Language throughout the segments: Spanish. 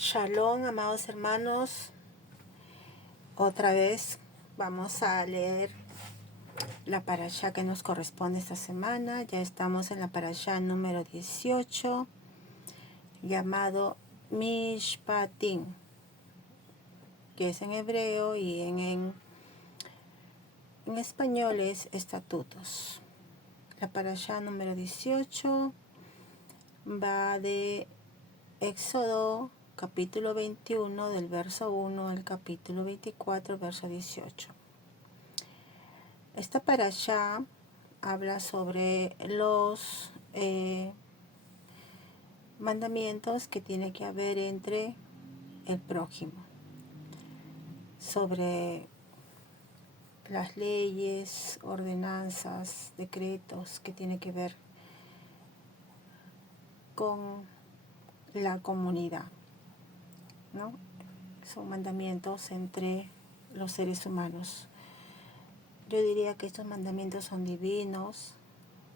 Shalom, amados hermanos. Otra vez vamos a leer la parashá que nos corresponde esta semana. Ya estamos en la parashá número 18, llamado Mishpatim, que es en hebreo y en español es estatutos. La parashá número 18 va de Éxodo capítulo 21 del verso 1 al capítulo 24 verso 18. Esta parashá habla sobre los mandamientos que tiene que haber entre el prójimo, sobre las leyes, ordenanzas, decretos que tiene que ver con la comunidad, ¿no? Son mandamientos entre los seres humanos. Yo diría que estos mandamientos son divinos,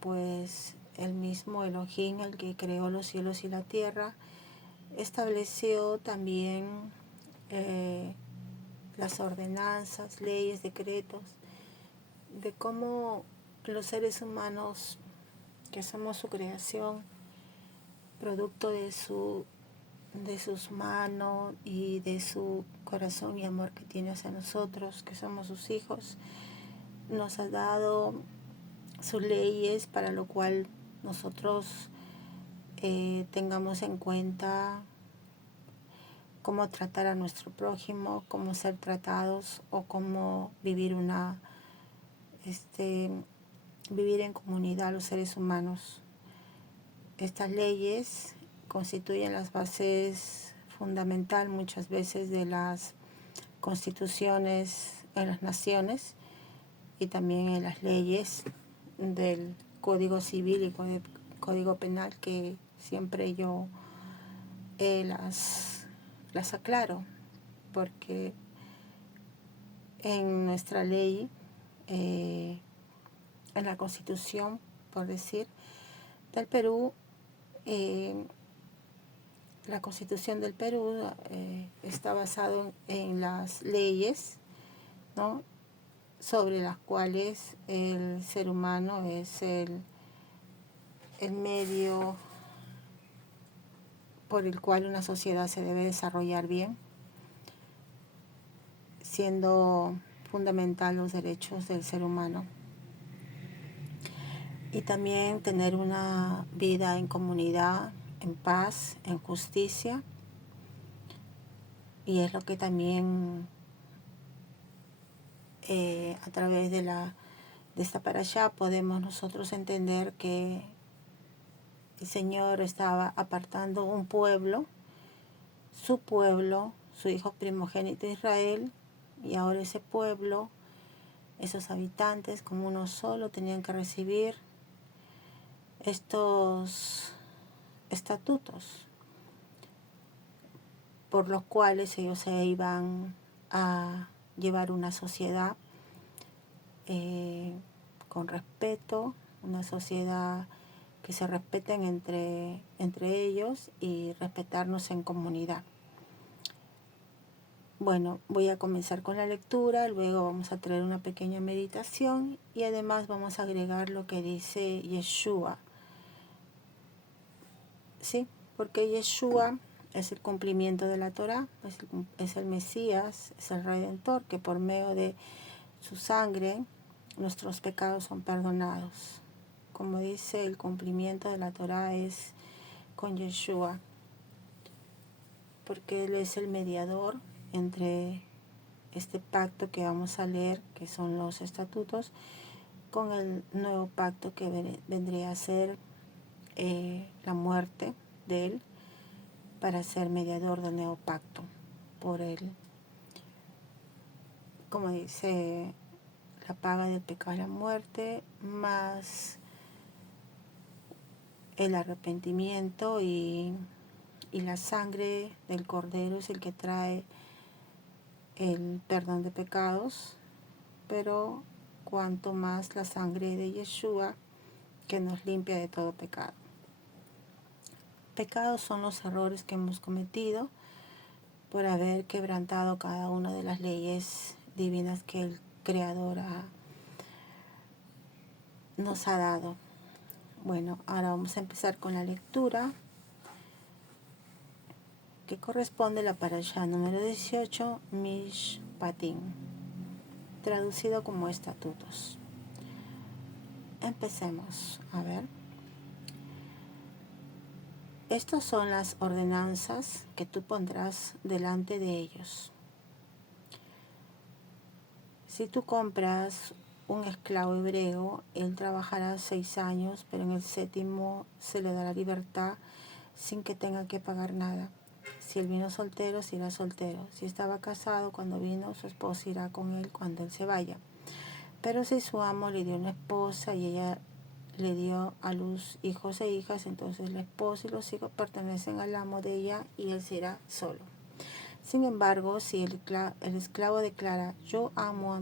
pues el mismo Elohim, el que creó los cielos y la tierra, estableció también las ordenanzas, leyes, decretos, de cómo los seres humanos, que somos su creación, producto de sus manos y de su corazón y amor que tiene hacia nosotros, que somos sus hijos, nos ha dado sus leyes para lo cual nosotros tengamos en cuenta cómo tratar a nuestro prójimo, cómo ser tratados o cómo vivir vivir en comunidad los seres humanos. Estas leyes constituyen las bases fundamental muchas veces de las constituciones en las naciones y también en las leyes del Código Civil y Código Penal, que siempre yo las aclaro, porque en nuestra ley, en la Constitución, por decir, del Perú, la Constitución del Perú está basado en las leyes, ¿no?, sobre las cuales el ser humano es el medio por el cual una sociedad se debe desarrollar bien, siendo fundamental los derechos del ser humano. Y también tener una vida en comunidad, en paz, en justicia. Y es lo que también a través de esta parashá podemos nosotros entender que el Señor estaba apartando un pueblo, su hijo primogénito Israel, y ahora ese pueblo, esos habitantes como uno solo, tenían que recibir estos estatutos por los cuales ellos se iban a llevar una sociedad con respeto, una sociedad que se respeten entre ellos y respetarnos en comunidad. Bueno, voy a comenzar con la lectura, luego vamos a traer una pequeña meditación y además vamos a agregar lo que dice Yeshua. ¿Sí? Porque Yeshua es el cumplimiento de la Torá, es el Mesías, es el Redentor, que por medio de su sangre nuestros pecados son perdonados. Como dice, el cumplimiento de la Torá es con Yeshua, porque Él es el mediador entre este pacto que vamos a leer, que son los estatutos, con el nuevo pacto que vendría a ser la muerte de Él, para ser mediador del nuevo pacto por Él. Como dice, la paga del pecado es la muerte, más el arrepentimiento y la sangre del Cordero es el que trae el perdón de pecados, pero cuanto más la sangre de Yeshua, que nos limpia de todo pecado. Pecados son los errores que hemos cometido, por haber quebrantado cada una de las leyes divinas que el Creador nos ha dado. Bueno, ahora vamos a empezar con la lectura que corresponde a la parashá número 18, Mishpatim, traducido como estatutos. Empecemos. A ver. Estas son las ordenanzas que tú pondrás delante de ellos. Si tú compras un esclavo hebreo, él trabajará 6 años, pero en el 7º se le dará libertad sin que tenga que pagar nada. Si él vino soltero, se irá soltero. Si estaba casado cuando vino, su esposa irá con él cuando él se vaya. Pero si su amo le dio una esposa y ella le dio a luz hijos e hijas, entonces la esposa y los hijos pertenecen al amo de ella y él se irá solo. Sin embargo, si el esclavo declara: yo amo a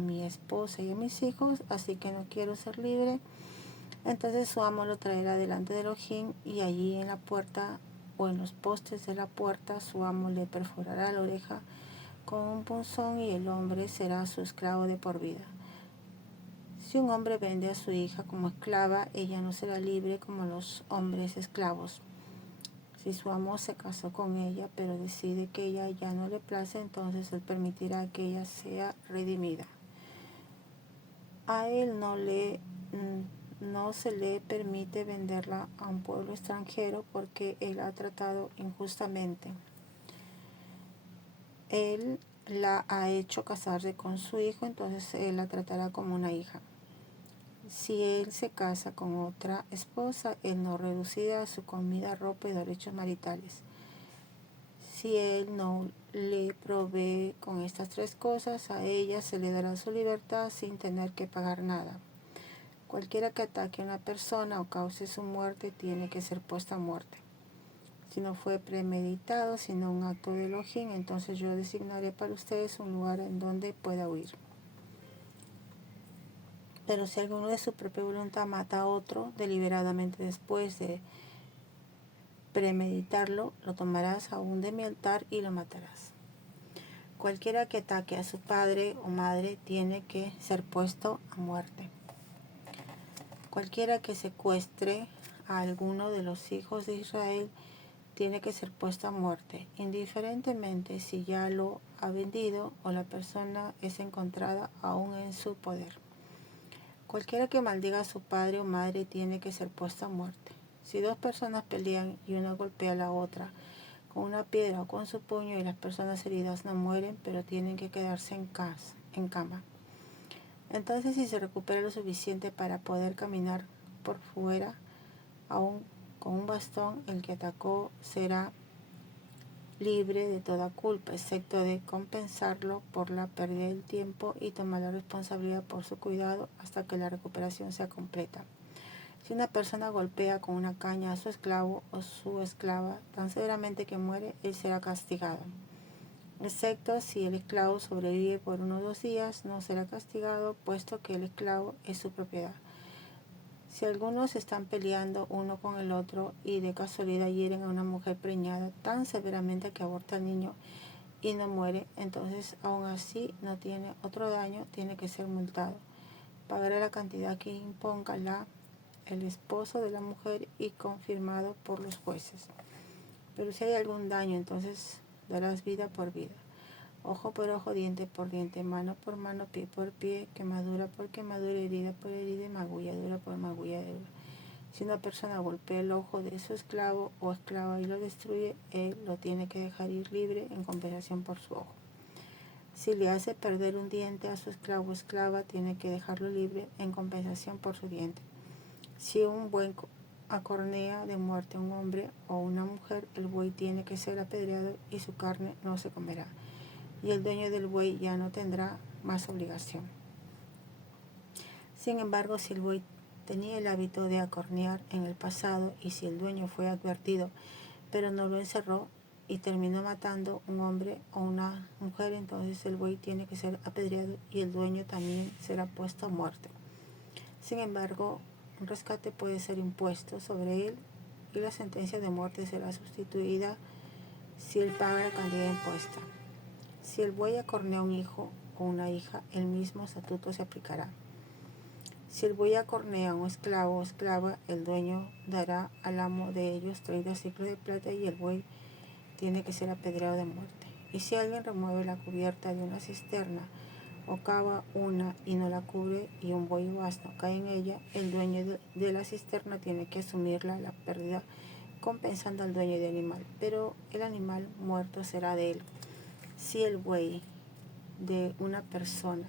mi esposa y a mis hijos, así que no quiero ser libre, entonces su amo lo traerá delante de Elohim, y allí en la puerta o en los postes de la puerta su amo le perforará la oreja con un punzón, y el hombre será su esclavo de por vida. Si un hombre vende a su hija como esclava, ella no será libre como los hombres esclavos. Si su amo se casó con ella, pero decide que ella ya no le place, entonces él permitirá que ella sea redimida. A él no se le permite venderla a un pueblo extranjero porque él ha tratado injustamente. Él la ha hecho casarse con su hijo, entonces él la tratará como una hija. Si él se casa con otra esposa, él no reducirá su comida, ropa y derechos maritales. Si él no le provee con estas 3 cosas, a ella se le dará su libertad sin tener que pagar nada. Cualquiera que ataque a una persona o cause su muerte tiene que ser puesta a muerte. Si no fue premeditado, sino un acto de Elohim, entonces yo designaré para ustedes un lugar en donde pueda huir. Pero si alguno de su propia voluntad mata a otro deliberadamente después de premeditarlo, lo tomarás aún de mi altar y lo matarás. Cualquiera que ataque a su padre o madre tiene que ser puesto a muerte. Cualquiera que secuestre a alguno de los hijos de Israel tiene que ser puesto a muerte, indiferentemente si ya lo ha vendido o la persona es encontrada aún en su poder. Cualquiera que maldiga a su padre o madre tiene que ser puesto a muerte. Si 2 personas pelean y una golpea a la otra con una piedra o con su puño y las personas heridas no mueren, pero tienen que quedarse en cama, entonces si se recupera lo suficiente para poder caminar por fuera, aún con un bastón, el que atacó será libre de toda culpa, excepto de compensarlo por la pérdida del tiempo y tomar la responsabilidad por su cuidado hasta que la recuperación sea completa. Si una persona golpea con una caña a su esclavo o su esclava tan severamente que muere, él será castigado. Excepto si el esclavo sobrevive por 1 o 2 días, no será castigado, puesto que el esclavo es su propiedad. Si algunos están peleando uno con el otro y de casualidad hieren a una mujer preñada tan severamente que aborta al niño y no muere, entonces aún así no tiene otro daño, tiene que ser multado. Pagará la cantidad que imponga el esposo de la mujer y confirmado por los jueces. Pero si hay algún daño, entonces darás vida por vida, ojo por ojo, diente por diente, mano por mano, pie por pie, quemadura por quemadura, herida por herida, magulladura por magulladura. Si una persona golpea el ojo de su esclavo o esclava y lo destruye, él lo tiene que dejar ir libre en compensación por su ojo. Si le hace perder un diente a su esclavo o esclava, tiene que dejarlo libre en compensación por su diente. Si un buey acornea de muerte a un hombre o una mujer, el buey tiene que ser apedreado y su carne no se comerá, y el dueño del buey ya no tendrá más obligación. Sin embargo, si el buey tenía el hábito de acornear en el pasado y si el dueño fue advertido pero no lo encerró y terminó matando un hombre o una mujer, entonces el buey tiene que ser apedreado y el dueño también será puesto a muerte. Sin embargo, un rescate puede ser impuesto sobre él y la sentencia de muerte será sustituida si él paga la cantidad impuesta. Si el buey acornea a un hijo o una hija, el mismo estatuto se aplicará. Si el buey acornea a un esclavo o esclava, el dueño dará al amo de ellos 30 ciclos de plata y el buey tiene que ser apedreado de muerte. Y si alguien remueve la cubierta de una cisterna o cava una y no la cubre y un buey o asno cae en ella, el dueño de la cisterna tiene que asumir la pérdida compensando al dueño del animal, pero el animal muerto será de él. Si el buey de una persona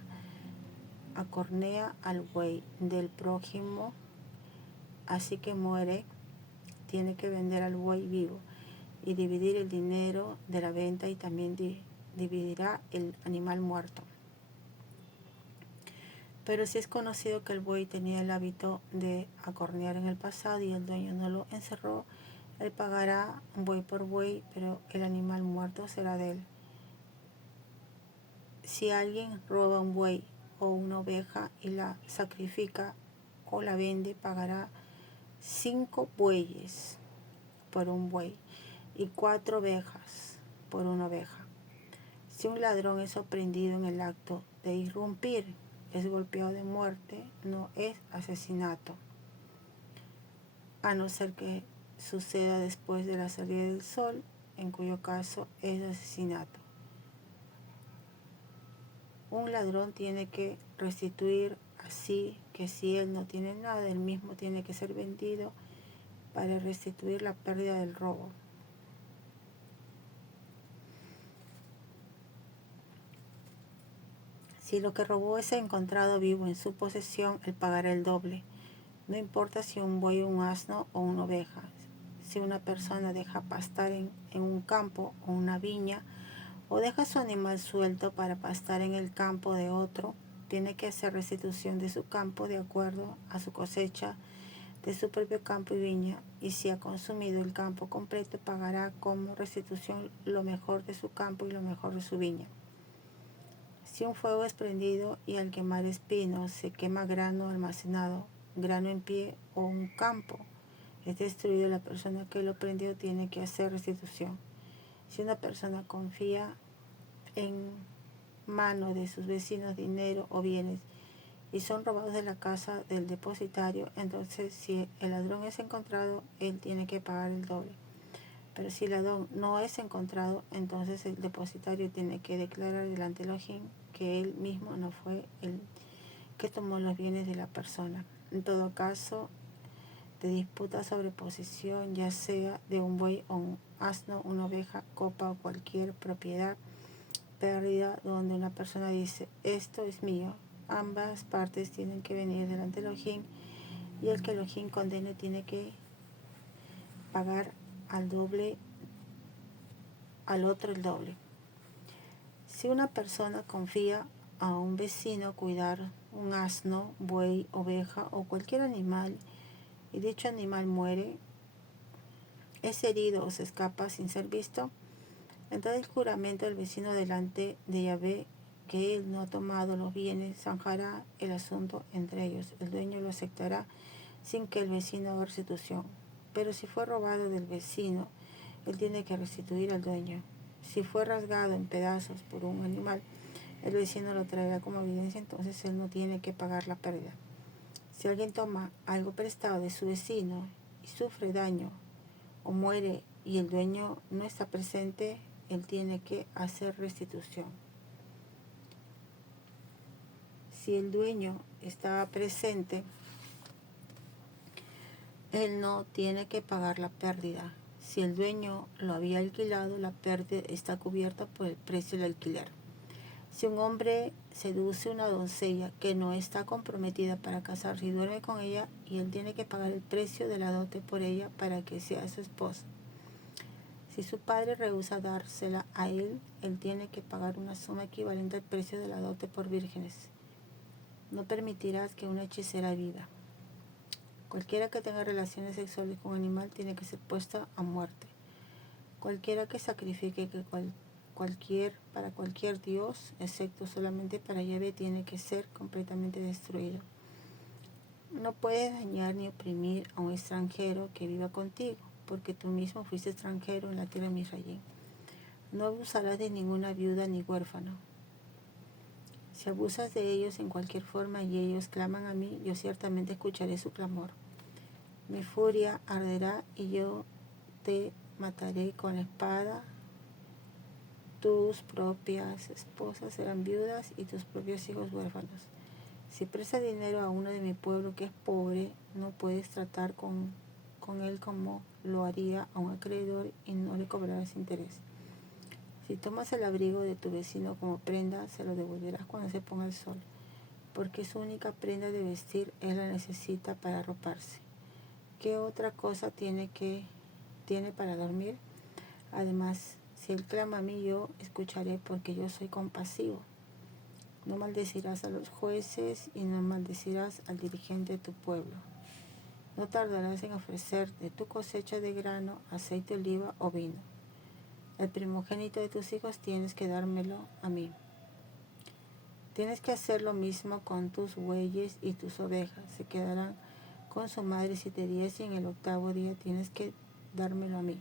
acornea al buey del prójimo, así que muere, tiene que vender al buey vivo y dividir el dinero de la venta y también dividirá el animal muerto. Pero si es conocido que el buey tenía el hábito de acornear en el pasado y el dueño no lo encerró, él pagará buey por buey, pero el animal muerto será de él. Si alguien roba un buey o una oveja y la sacrifica o la vende, pagará 5 bueyes por un buey y 4 ovejas por una oveja. Si un ladrón es sorprendido en el acto de irrumpir, es golpeado de muerte, no es asesinato, a no ser que suceda después de la salida del sol, en cuyo caso es asesinato. Un ladrón tiene que restituir, así que si él no tiene nada, él mismo tiene que ser vendido para restituir la pérdida del robo. Si lo que robó es encontrado vivo en su posesión, él pagará el doble. No importa si un buey, un asno o una oveja. Si una persona deja pastar en un campo o una viña o deja su animal suelto para pastar en el campo de otro, tiene que hacer restitución de su campo de acuerdo a su cosecha de su propio campo y viña, y si ha consumido el campo completo, pagará como restitución lo mejor de su campo y lo mejor de su viña. Si un fuego es prendido y al quemar espinos se quema grano almacenado, grano en pie o un campo es destruido, la persona que lo prendió tiene que hacer restitución. Si una persona confía en mano de sus vecinos dinero o bienes y son robados de la casa del depositario, entonces si el ladrón es encontrado, él tiene que pagar el doble. Pero si el ladrón no es encontrado, entonces el depositario tiene que declarar delante de Elohim que él mismo no fue el que tomó los bienes de la persona. En todo caso de disputa sobre posesión, ya sea de un buey o un asno, una oveja, copa o cualquier propiedad, pérdida donde una persona dice, esto es mío, ambas partes tienen que venir delante de Elohim y el que Elohim condene tiene que pagar al otro el doble. Si una persona confía a un vecino cuidar un asno, buey, oveja o cualquier animal y dicho animal muere, es herido o se escapa sin ser visto, entonces el juramento del vecino delante de Yahvé que él no ha tomado los bienes zanjará el asunto entre ellos. El dueño lo aceptará sin que el vecino haga restitución. Pero si fue robado del vecino, él tiene que restituir al dueño. Si fue rasgado en pedazos por un animal, el vecino lo traerá como evidencia, entonces él no tiene que pagar la pérdida. Si alguien toma algo prestado de su vecino y sufre daño o muere y el dueño no está presente, él tiene que hacer restitución. Si el dueño estaba presente, él no tiene que pagar la pérdida. Si el dueño lo había alquilado, la pérdida está cubierta por el precio del alquiler. Si un hombre seduce a una doncella que no está comprometida para casarse y duerme con ella, y él tiene que pagar el precio de la dote por ella para que sea su esposa. Si su padre rehúsa dársela a él, él tiene que pagar una suma equivalente al precio de la dote por vírgenes. No permitirás que una hechicera viva. Cualquiera que tenga relaciones sexuales con un animal tiene que ser puesto a muerte. Cualquiera que sacrifique para cualquier dios, excepto solamente para Yahvé, tiene que ser completamente destruido. No puedes dañar ni oprimir a un extranjero que viva contigo, porque tú mismo fuiste extranjero en la tierra de Misraim. No abusarás de ninguna viuda ni huérfano. Si abusas de ellos en cualquier forma y ellos claman a mí, yo ciertamente escucharé su clamor. Mi furia arderá y yo te mataré con la espada. Tus propias esposas serán viudas y tus propios hijos huérfanos. Si prestas dinero a uno de mi pueblo que es pobre, no puedes tratar con él como lo haría a un acreedor y no le cobrarás interés. Si tomas el abrigo de tu vecino como prenda, se lo devolverás cuando se ponga el sol, porque su única prenda de vestir él la necesita para arroparse. ¿Qué otra cosa tiene para dormir? Además, si él clama a mí, yo escucharé, porque yo soy compasivo. No maldecirás a los jueces y no maldecirás al dirigente de tu pueblo. No tardarás en ofrecer de tu cosecha de grano, aceite de oliva o vino. El primogénito de tus hijos tienes que dármelo a mí. Tienes que hacer lo mismo con tus bueyes y tus ovejas. Se quedarán con su madre 7 días y en el 8º día tienes que dármelo a mí.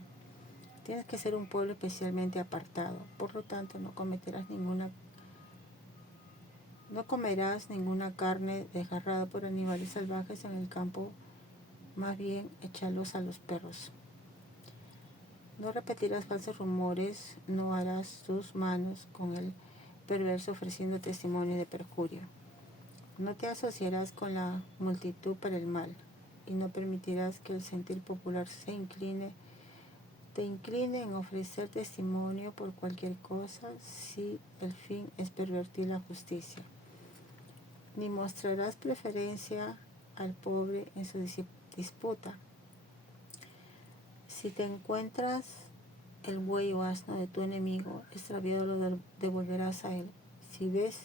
Tienes que ser un pueblo especialmente apartado. Por lo tanto, no comerás ninguna carne desgarrada por animales salvajes en el campo. Más bien, échalos a los perros. No repetirás falsos rumores, no harás tus manos con el perverso ofreciendo testimonio de perjurio. No te asociarás con la multitud para el mal, y no permitirás que el sentir popular te incline en ofrecer testimonio por cualquier cosa si el fin es pervertir la justicia. Ni mostrarás preferencia al pobre en su disputa. Si te encuentras el buey o asno de tu enemigo extraviado, lo devolverás a él. Si ves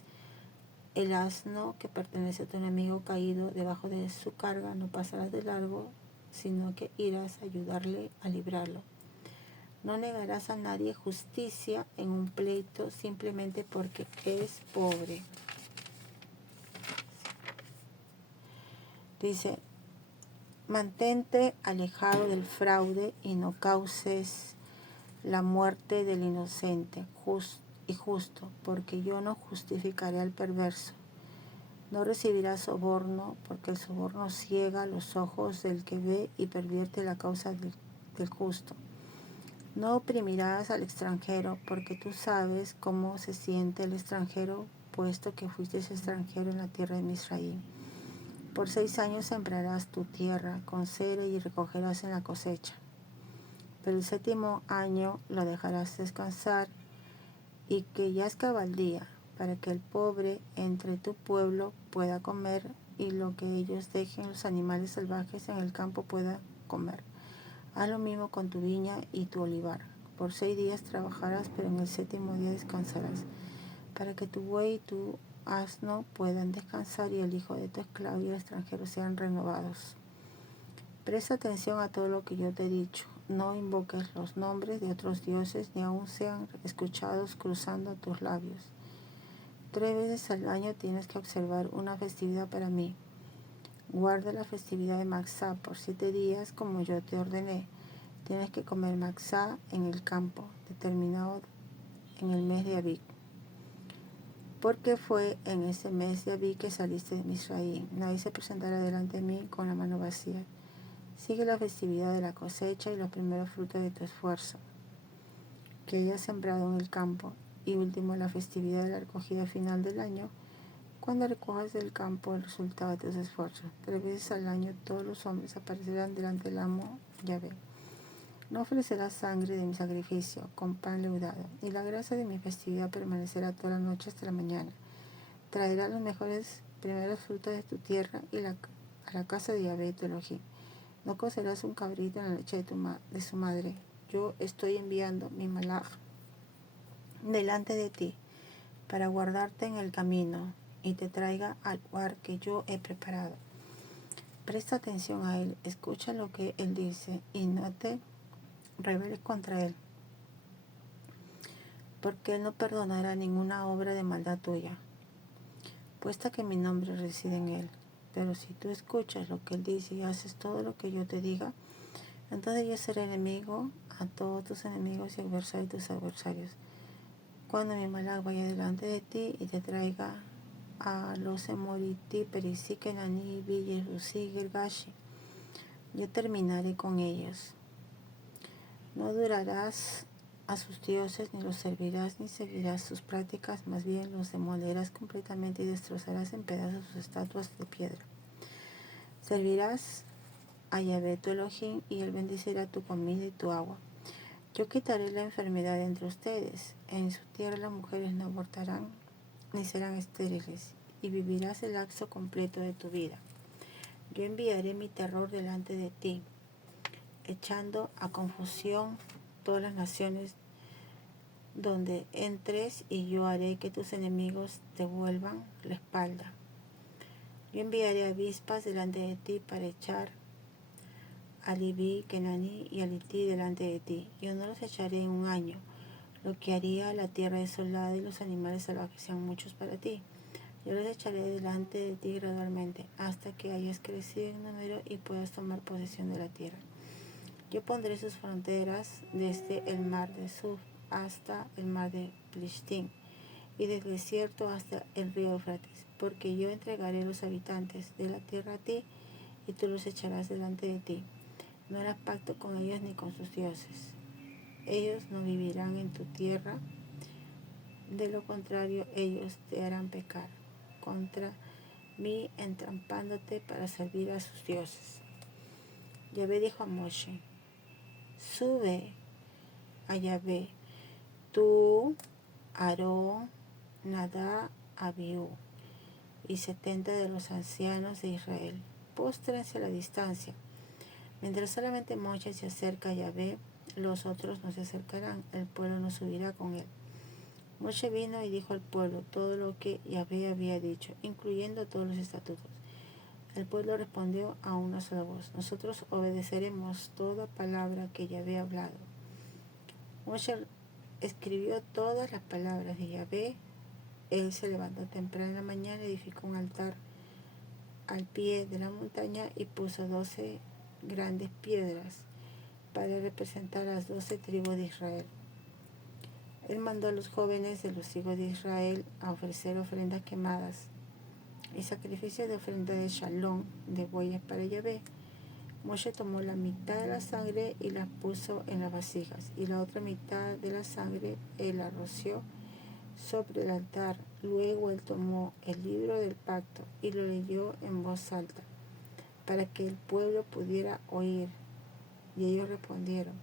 el asno que pertenece a tu enemigo caído debajo de su carga, no pasarás de largo, sino que irás a ayudarle a librarlo. No negarás a nadie justicia en un pleito simplemente porque es pobre. Dice, mantente alejado del fraude y no causes la muerte del inocente y justo, porque yo no justificaré al perverso. No recibirás soborno, porque el soborno ciega los ojos del que ve y pervierte la causa del justo. No oprimirás al extranjero, porque tú sabes cómo se siente el extranjero, puesto que fuiste extranjero en la tierra de Misraim. Por 6 años sembrarás tu tierra con cera y recogerás en la cosecha. Pero el 7º año lo dejarás descansar y que yazca baldía, para que el pobre entre tu pueblo pueda comer y lo que ellos dejen los animales salvajes en el campo pueda comer. Haz lo mismo con tu viña y tu olivar. Por 6 días trabajarás, pero en el 7º día descansarás, para que tu buey y tu asno puedan descansar y el hijo de tu esclavo y el extranjero sean renovados. Presta atención a todo lo que yo te he dicho. No invoques los nombres de otros dioses, ni aun sean escuchados cruzando tus labios. 3 veces al año tienes que observar una festividad para mí. Guarda la festividad de Macsá por 7 días como yo te ordené. Tienes que comer Macsá en el campo, determinado en el mes de Abib. Porque fue en ese mes de Abib que saliste de Misraim. Nadie se presentará delante de mí con la mano vacía. Sigue la festividad de la cosecha y los primeros frutos de tu esfuerzo que hayas sembrado en el campo. Y último, la festividad de la recogida final del año, cuando recojas del campo el resultado de tus esfuerzos. 3 veces al año todos los hombres aparecerán delante del amo Yahvé. No ofrecerás sangre de mi sacrificio con pan leudado, y la grasa de mi festividad permanecerá toda la noche hasta la mañana. Traerás los mejores primeros frutos de tu tierra y a la casa de Yahvé tu Elohim. No cocerás un cabrito en la leche de su madre. Yo estoy enviando mi malaj delante de ti para guardarte en el camino y te traiga al lugar que yo he preparado. Presta atención a él, escucha lo que él dice y no te rebeles contra él, porque él no perdonará ninguna obra de maldad tuya, puesta que mi nombre reside en él. Pero si tú escuchas lo que él dice y haces todo lo que yo te diga, entonces yo seré enemigo a todos tus enemigos y adversarios de tus adversarios. Cuando mi malak vaya delante de ti y te traiga a los Emoriti, Perisí, Kenaní, Villa, Rusí, Girgashi, yo terminaré con ellos. No adorarás a sus dioses, ni los servirás, ni seguirás sus prácticas, más bien los demolerás completamente y destrozarás en pedazos sus estatuas de piedra. Servirás a Yahvé tu Elohim, y él bendecirá tu comida y tu agua. Yo quitaré la enfermedad entre ustedes. En su tierra las mujeres no abortarán ni serán estériles, y vivirás el lapso completo de tu vida. Yo enviaré mi terror delante de ti, echando a confusión todas las naciones donde entres, y yo haré que tus enemigos te vuelvan la espalda. Yo enviaré avispas delante de ti para echar a Libí, Kenaní y a Lití delante de ti. Yo no los echaré en un año, lo que haría la tierra desolada y los animales salvajes sean muchos para ti. Yo los echaré delante de ti gradualmente, hasta que hayas crecido en número y puedas tomar posesión de la tierra. Yo pondré sus fronteras desde el mar de Suf hasta el mar de Plishtim, y del desierto hasta el río Eufrates, porque yo entregaré los habitantes de la tierra a ti, y tú los echarás delante de ti. No harás pacto con ellos ni con sus dioses. Ellos no vivirán en tu tierra, de lo contrario ellos te harán pecar contra mí, entrampándote para servir a sus dioses. Yahvé dijo a Moshe: sube a Yahvé, tú, Aarón, Nadab, Abiú y 70 de los ancianos de Israel. Póstrense a la distancia. Mientras solamente Moshe se acerca a Yahvé, los otros no se acercarán, el pueblo no subirá con él. Moshe vino y dijo al pueblo todo lo que Yahvé había dicho, incluyendo todos los estatutos. El pueblo respondió a una sola voz: nosotros obedeceremos toda palabra que Yahvé ha hablado. Moshe escribió todas las palabras de Yahvé. Él se levantó temprano en la mañana, edificó un altar al pie de la montaña y puso 12 grandes piedras para representar a las 12 tribus de Israel. Él mandó a los jóvenes de los hijos de Israel a ofrecer ofrendas quemadas y sacrificios de ofrenda de shalom de bueyes para Yahvé. Moshe tomó la mitad de la sangre y la puso en las vasijas, y la otra mitad de la sangre él la roció sobre el altar. Luego él tomó el libro del pacto y lo leyó en voz alta para que el pueblo pudiera oír. Y ellos respondieron: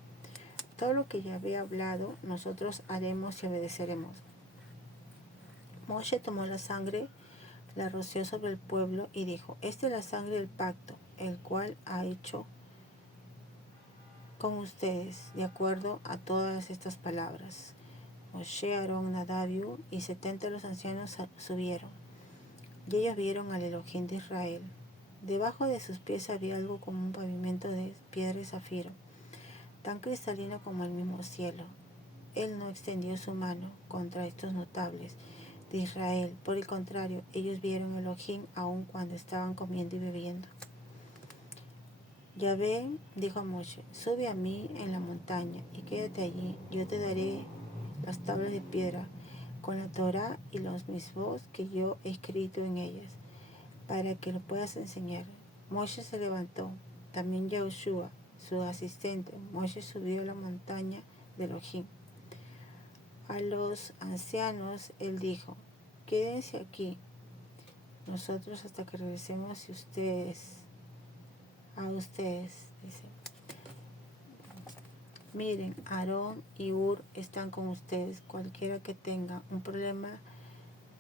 todo lo que Yahvé ha hablado, nosotros haremos y obedeceremos. Moshe tomó la sangre, la roció sobre el pueblo y dijo: esta es la sangre del pacto, el cual ha hecho con ustedes, de acuerdo a todas estas palabras. Moshe, Aarón, Nadab y 70 de los ancianos subieron, y ellos vieron al Elohim de Israel. Debajo de sus pies había algo como un pavimento de piedra y zafiro, tan cristalino como el mismo cielo. Él no extendió su mano contra estos notables de Israel. Por el contrario, ellos vieron a Elohim aun cuando estaban comiendo y bebiendo. Yahvé dijo a Moshe: sube a mí en la montaña y quédate allí. Yo te daré las tablas de piedra con la Torá y los misvot que yo he escrito en ellas, para que lo puedas enseñar. Moshe se levantó. También Yahushua, su asistente. Moshe subió a la montaña de Elohim. A los ancianos él dijo: quédense aquí nosotros hasta que regresemos a ustedes, dice. Miren, Aarón y Ur están con ustedes. Cualquiera que tenga un problema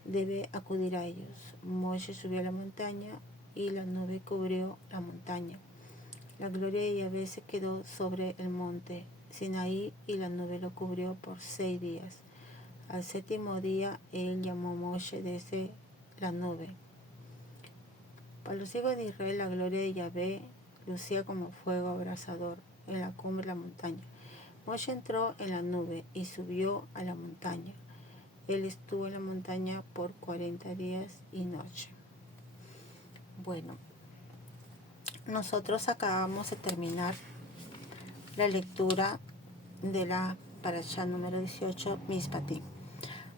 debe acudir a ellos. Moshe subió a la montaña y la nube cubrió la montaña. La gloria de Yahvé se quedó sobre el monte Sinaí y la nube lo cubrió por 6 días. Al 7º día él llamó a Moshe desde la nube. Para los hijos de Israel la gloria de Yahvé lucía como fuego abrasador en la cumbre de la montaña. Moshe entró en la nube y subió a la montaña. Él estuvo en la montaña por 40 días y noche. Bueno, nosotros acabamos de terminar la lectura de la parashá número 18, Mishpatim.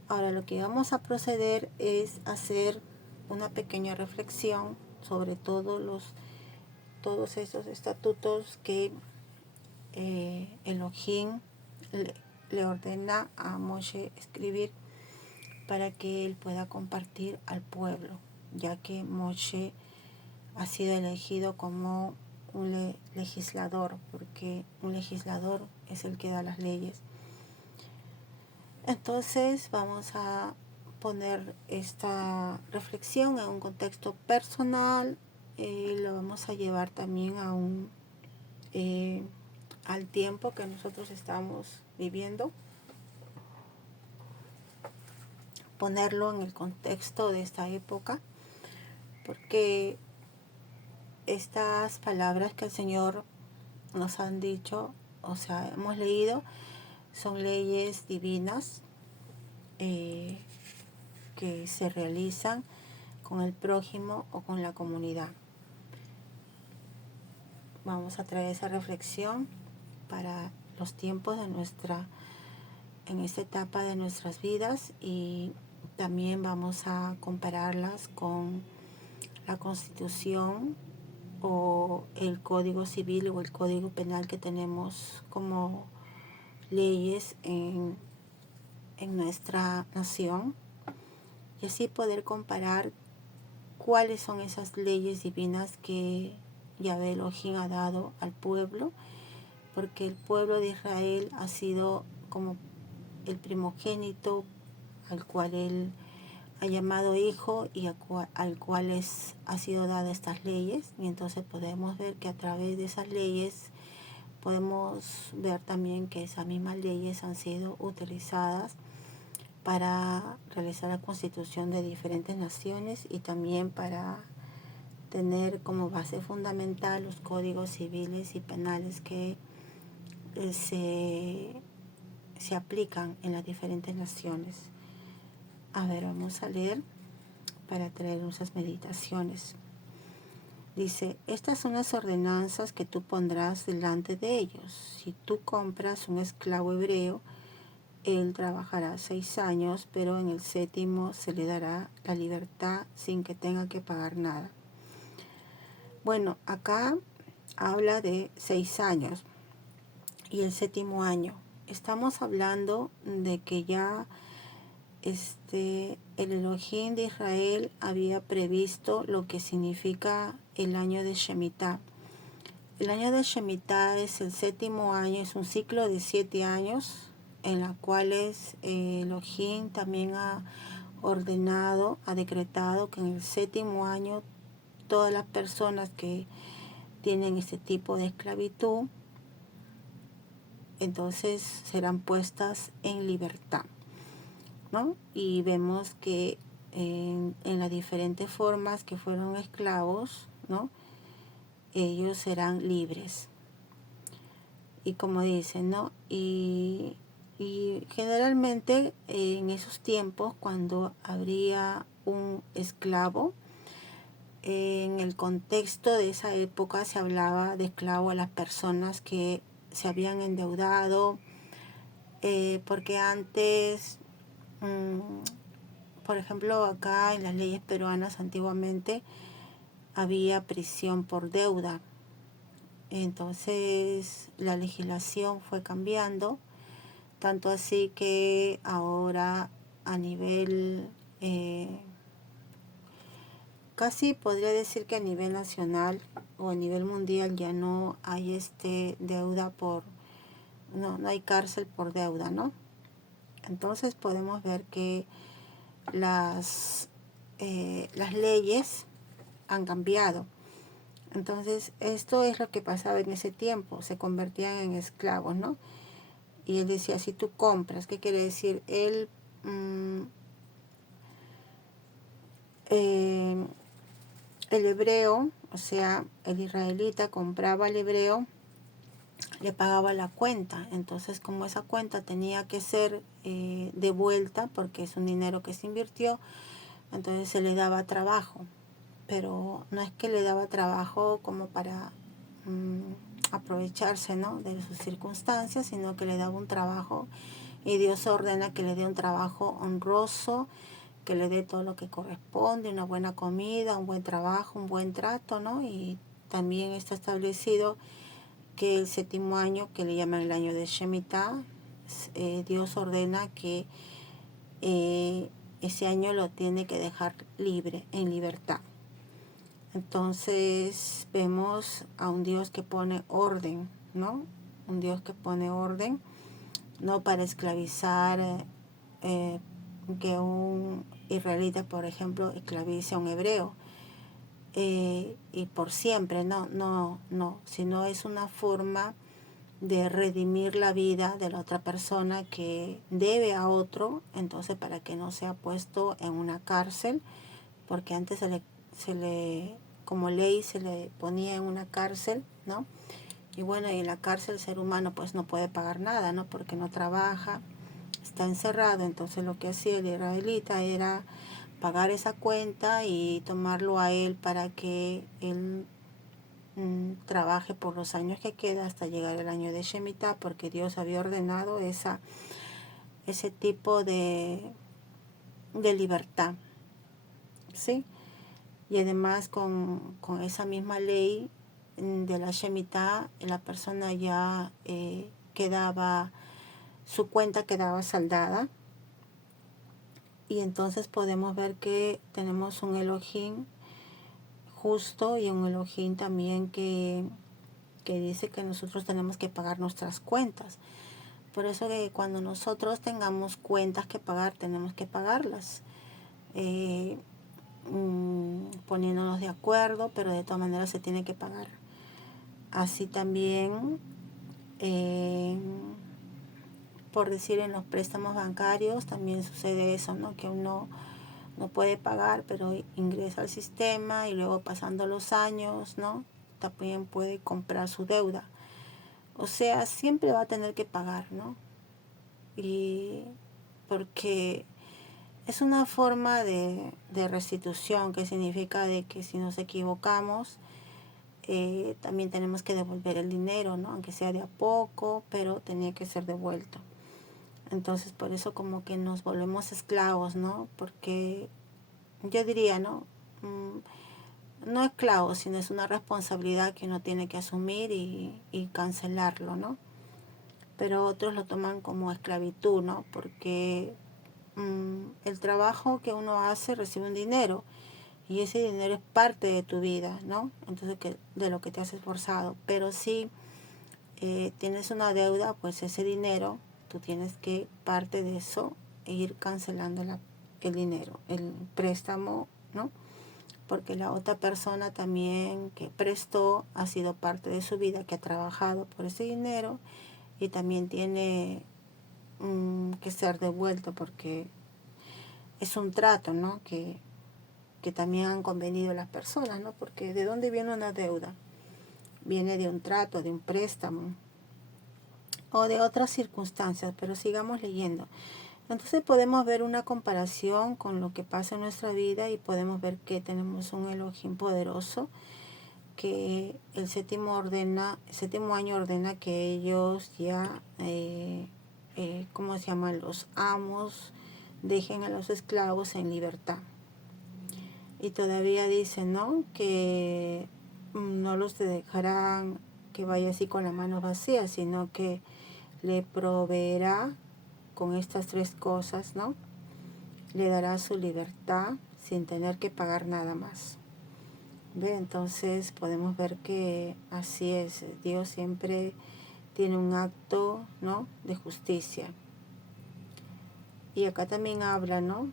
Ahora lo que vamos a proceder es hacer una pequeña reflexión sobre todos esos estatutos que Elohim le ordena a Moshe escribir para que él pueda compartir al pueblo, ya que Moshe ha sido elegido como un legislador, porque un legislador es el que da las leyes. Entonces vamos a poner esta reflexión en un contexto personal, lo vamos a llevar también a al tiempo que nosotros estamos viviendo, ponerlo en el contexto de esta época, porque estas palabras que el Señor nos han dicho, o sea, hemos leído, son leyes divinas que se realizan con el prójimo o con la comunidad. Vamos a traer esa reflexión para los tiempos en esta etapa de nuestras vidas, y también vamos a compararlas con la Constitución o el Código Civil o el Código Penal que tenemos como leyes en nuestra nación, y así poder comparar cuáles son esas leyes divinas que Yahvé Elohim ha dado al pueblo, porque el pueblo de Israel ha sido como el primogénito al cual él ha llamado hijo y al cual ha sido dada estas leyes, y entonces podemos ver que a través de esas leyes podemos ver también que esas mismas leyes han sido utilizadas para realizar la constitución de diferentes naciones y también para tener como base fundamental los códigos civiles y penales que se aplican en las diferentes naciones. A ver, vamos a leer para traer nuestras meditaciones. Dice, estas son las ordenanzas que tú pondrás delante de ellos. Si tú compras un esclavo hebreo, él trabajará 6 años, pero en el 7º se le dará la libertad sin que tenga que pagar nada. Bueno, acá habla de 6 años y el 7º año. Estamos hablando de que ya el Elohim de Israel había previsto lo que significa el año de Shemitah. El año de Shemitah es el 7º año, es un ciclo de 7 años en los cuales Elohim también ha ordenado, ha decretado que en el 7º año todas las personas que tienen este tipo de esclavitud entonces serán puestas en libertad, ¿no? Y vemos que en las diferentes formas que fueron esclavos, ¿no? Ellos serán libres. Y como dicen, ¿no? Y generalmente en esos tiempos, cuando habría un esclavo, en el contexto de esa época se hablaba de esclavo a las personas que se habían endeudado, porque antes, por ejemplo, acá en las leyes peruanas antiguamente había prisión por deuda. Entonces la legislación fue cambiando, tanto así que ahora a nivel, casi podría decir que a nivel nacional o a nivel mundial ya no hay deuda no hay cárcel por deuda, ¿no? Entonces podemos ver que las leyes han cambiado. Entonces esto es lo que pasaba en ese tiempo, se convertían en esclavos, ¿no? Y él decía, si tú compras, ¿qué quiere decir? Él, el hebreo, o sea, el israelita compraba al hebreo, le pagaba la cuenta. Entonces, como esa cuenta tenía que ser devuelta, porque es un dinero que se invirtió, entonces se le daba trabajo. Pero no es que le daba trabajo como para aprovecharse, ¿no?, de sus circunstancias, sino que le da un trabajo, y Dios ordena que le dé un trabajo honroso, que le dé todo lo que corresponde, una buena comida, un buen trabajo, un buen trato, ¿no? Y también está establecido que el 7º año, que le llaman el año de Shemitah, Dios ordena que ese año lo tiene que dejar libre, en libertad. Entonces vemos a un Dios que pone orden, ¿no? Un Dios que pone orden, no para esclavizar, que un israelita, por ejemplo, esclavice a un hebreo, y por siempre, no, sino es una forma de redimir la vida de la otra persona que debe a otro, entonces para que no sea puesto en una cárcel, porque antes se le como ley se le ponía en una cárcel, ¿no? Y bueno, y en la cárcel el ser humano pues no puede pagar nada, ¿no? Porque no trabaja, está encerrado. Entonces lo que hacía el israelita era pagar esa cuenta y tomarlo a él para que él trabaje por los años que queda hasta llegar el año de Shemitah, porque Dios había ordenado ese tipo de libertad, ¿sí? Y además con esa misma ley de la Shemitah, la persona ya su cuenta quedaba saldada, y entonces podemos ver que tenemos un Elohim justo y un Elohim también que dice que nosotros tenemos que pagar nuestras cuentas. Por eso que cuando nosotros tengamos cuentas que pagar, tenemos que pagarlas, poniéndonos de acuerdo, pero de todas maneras se tiene que pagar. Así también, por decir, en los préstamos bancarios también sucede eso, ¿no? Que uno no puede pagar, pero ingresa al sistema y luego pasando los años, ¿no?, también puede comprar su deuda. O sea, siempre va a tener que pagar, ¿no? Y porque es una forma de restitución, que significa de que si nos equivocamos, también tenemos que devolver el dinero, ¿no? Aunque sea de a poco, pero tenía que ser devuelto. Entonces por eso como que nos volvemos esclavos, ¿no? Porque yo diría, ¿no? No esclavos, sino es una responsabilidad que uno tiene que asumir y cancelarlo, ¿no? Pero otros lo toman como esclavitud, ¿no? Porque el trabajo que uno hace recibe un dinero, y ese dinero es parte de tu vida, ¿no? Entonces de lo que te has esforzado. Pero si tienes una deuda, pues ese dinero, tú tienes que parte de eso ir cancelando el dinero, el préstamo, ¿no? Porque la otra persona también que prestó ha sido parte de su vida, que ha trabajado por ese dinero, y también tiene que ser devuelto, porque es un trato, ¿no? Que también han convenido las personas, ¿no? Porque ¿de dónde viene una deuda? Viene de un trato, de un préstamo o de otras circunstancias, pero sigamos leyendo. Entonces podemos ver una comparación con lo que pasa en nuestra vida, y podemos ver que tenemos un Elohim poderoso, que el 7º año ordena que ellos ya, ¿cómo se llaman? Los amos dejen a los esclavos en libertad. Y todavía dice, ¿no?, que no los dejarán que vaya así con la mano vacía, sino que le proveerá con estas 3 cosas, ¿no? Le dará su libertad sin tener que pagar nada más. ¿Ve? Entonces podemos ver que así es. Dios siempre tiene un acto, ¿no?, de justicia. Y acá también habla, ¿no?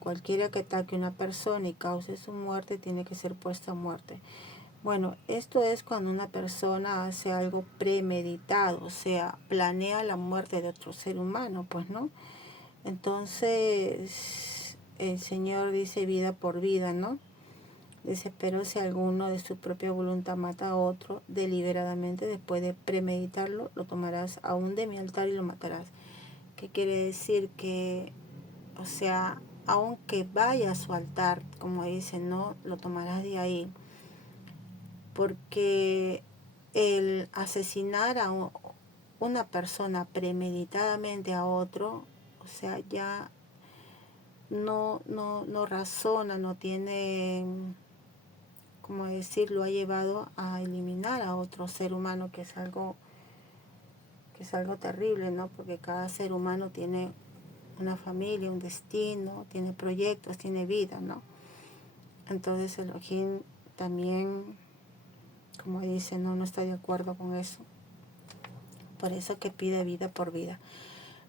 Cualquiera que ataque a una persona y cause su muerte tiene que ser puesto a muerte. Bueno, esto es cuando una persona hace algo premeditado, o sea, planea la muerte de otro ser humano, pues, ¿no? Entonces el Señor dice vida por vida, ¿no? Dice, pero si alguno de su propia voluntad mata a otro deliberadamente, después de premeditarlo, lo tomarás aún de mi altar y lo matarás. ¿Qué quiere decir? Que, o sea, aunque vaya a su altar, como dice, no lo tomarás de ahí, porque el asesinar a una persona premeditadamente a otro, o sea, ya no razona, no tiene, como decirlo, ha llevado a eliminar a otro ser humano, que es algo terrible, ¿no? Porque cada ser humano tiene una familia, un destino, tiene proyectos, tiene vida, ¿no? Entonces Elohim también, como dice, no está de acuerdo con eso. Por eso que pide vida por vida.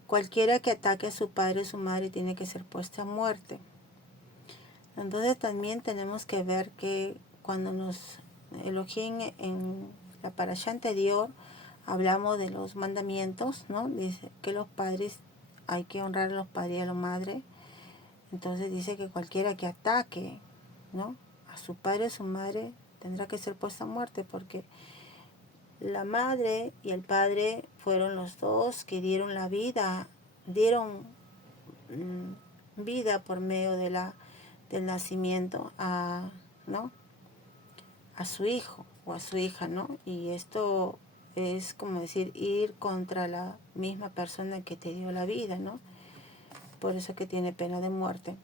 Cualquiera que ataque a su padre o su madre tiene que ser puesto a muerte. Entonces también tenemos que ver que cuando Elohim en la parashá anterior hablamos de los mandamientos, ¿no? Dice que los padres, hay que honrar a los padres y a la madre. Entonces dice que cualquiera que ataque, ¿no?, a su padre o su madre tendrá que ser puesta a muerte, porque la madre y el padre fueron los dos que dieron la vida, dieron vida por medio del nacimiento ¿no?, a su hijo o a su hija, ¿no? Y esto es como decir, ir contra la misma persona que te dio la vida, ¿no? Por eso que tiene pena de muerte.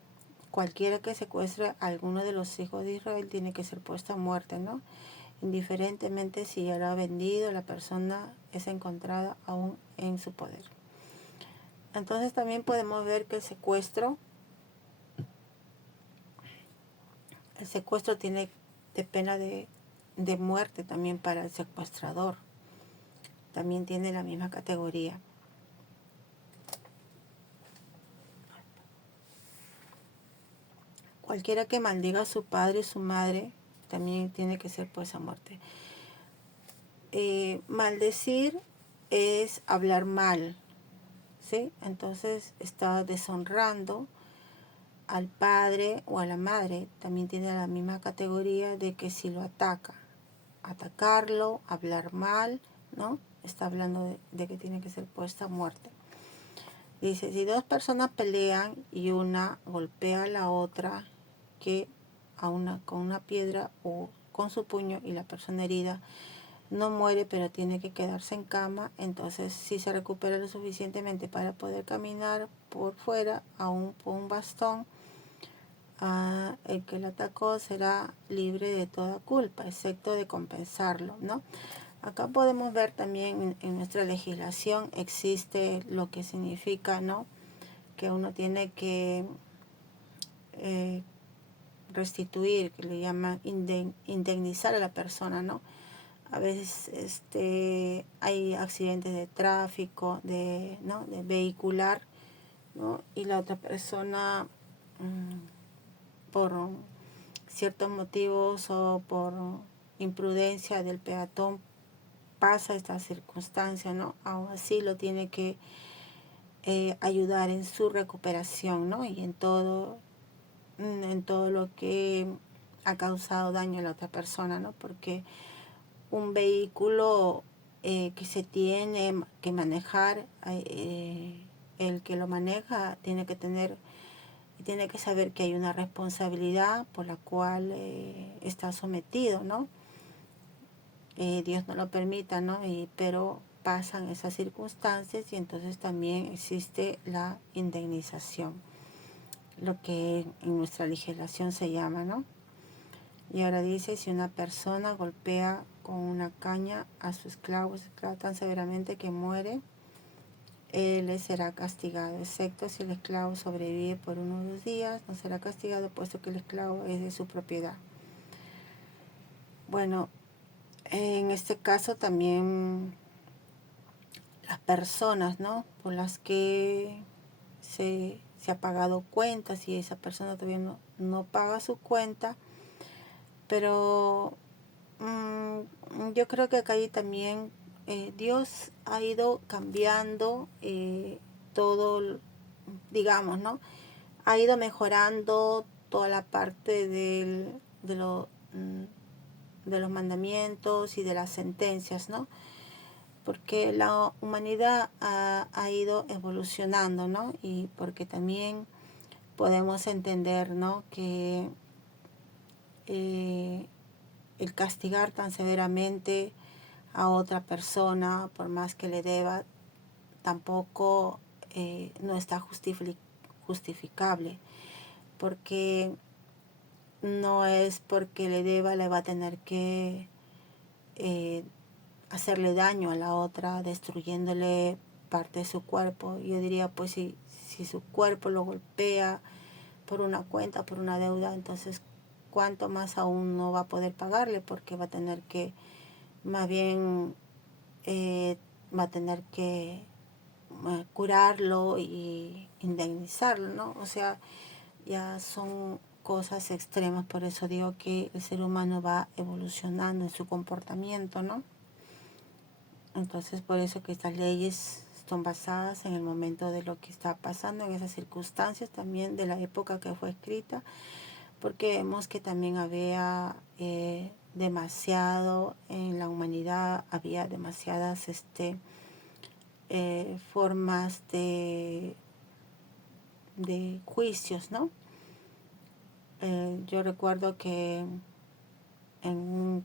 Cualquiera que secuestre a alguno de los hijos de Israel tiene que ser puesto a muerte, ¿no? Indiferentemente si ya lo ha vendido, la persona es encontrada aún en su poder. Entonces también podemos ver que el secuestro tiene de pena de muerte también para el secuestrador. También tiene la misma categoría. Cualquiera que maldiga a su padre y su madre también tiene que ser puesto a muerte. Maldecir es hablar mal, ¿sí? Entonces está deshonrando al padre o a la madre. También tiene la misma categoría de que si lo ataca. Atacarlo, hablar mal, ¿no? Está hablando de que tiene que ser puesta a muerte. Dice, si dos personas pelean y una golpea a la otra con una piedra o con su puño, y la persona herida no muere pero tiene que quedarse en cama, entonces si se recupera lo suficientemente para poder caminar por fuera, aún con un bastón, el que le atacó será libre de toda culpa, excepto de compensarlo, ¿no? Acá podemos ver también en nuestra legislación existe lo que significa, ¿no?, que uno tiene que restituir, que le llaman indemnizar a la persona, ¿no? A veces hay accidentes de tráfico, ¿no?, de vehicular, ¿no?, y la otra persona por ciertos motivos o por imprudencia del peatón pasa esta circunstancia, ¿no? Aún así lo tiene que ayudar en su recuperación, ¿no? Y en todo lo que ha causado daño a la otra persona, ¿no? Porque un vehículo que se tiene que manejar, el que lo maneja tiene que saber que hay una responsabilidad por la cual está sometido, ¿no? Dios no lo permita, ¿no? Pero pasan esas circunstancias y entonces también existe la indemnización, lo que en nuestra legislación se llama, ¿no? Y ahora dice, si una persona golpea con una caña a su esclavo tan severamente que muere, él será castigado, excepto si el esclavo sobrevive por 1 o 2 días, no será castigado, puesto que el esclavo es de su propiedad. Bueno, en este caso también las personas, ¿no?, por las que se ha pagado cuentas y esa persona todavía no paga su cuenta, pero yo creo que acá también Dios ha ido cambiando todo, digamos, ¿no? Ha ido mejorando toda la parte de los mandamientos y de las sentencias, ¿no? Porque la humanidad ha ido evolucionando, ¿no? Y porque también podemos entender, ¿no?, que el castigar tan severamente a otra persona, por más que le deba, tampoco no está justificable, porque no es porque le deba le va a tener que hacerle daño a la otra, destruyéndole parte de su cuerpo. Yo diría, pues si su cuerpo lo golpea por una cuenta, por una deuda, entonces cuánto más aún no va a poder pagarle, porque va a tener que, más bien, va a tener que curarlo y indemnizarlo, ¿no? O sea, ya son cosas extremas, por eso digo que el ser humano va evolucionando en su comportamiento, ¿no? Entonces, por eso que estas leyes son basadas en el momento de lo que está pasando, en esas circunstancias también de la época que fue escrita, porque vemos que también había demasiado en la humanidad, había demasiadas formas de juicios, ¿no? Yo recuerdo que en un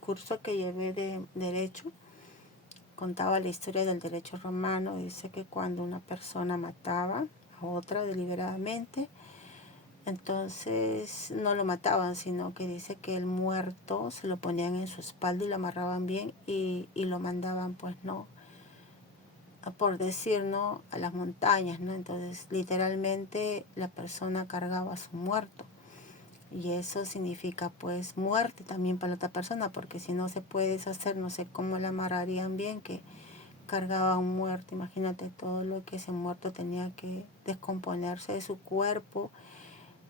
curso que llevé de derecho, contaba la historia del derecho romano. Dice que cuando una persona mataba a otra deliberadamente, entonces no lo mataban, sino que dice que el muerto se lo ponían en su espalda y lo amarraban bien y lo mandaban, pues no, por decir, ¿no?, a las montañas, ¿no? Entonces literalmente la persona cargaba a su muerto. Y eso significa pues muerte también para la otra persona, porque si no se puede deshacer, no sé cómo la amarrarían bien, que cargaba a un muerto. Imagínate todo lo que ese muerto tenía que descomponerse de su cuerpo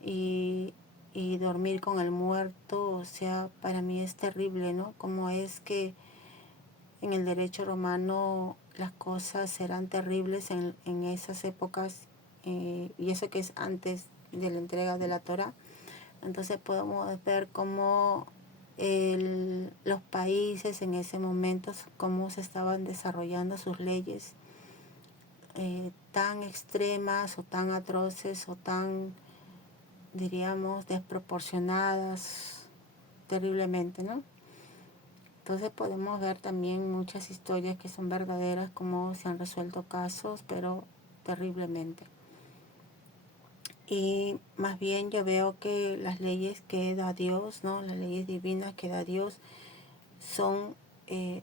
y, y dormir con el muerto. O sea, para mí es terrible, ¿no? Cómo es que en el derecho romano las cosas eran terribles en esas épocas, y eso que es antes de la entrega de la Torá. Entonces podemos ver cómo los países en ese momento, cómo se estaban desarrollando sus leyes tan extremas o tan atroces o tan, diríamos, desproporcionadas terriblemente, ¿no? Entonces podemos ver también muchas historias que son verdaderas, como se han resuelto casos, pero terriblemente. Y más bien yo veo que las leyes que da Dios, ¿no?, las leyes divinas que da Dios son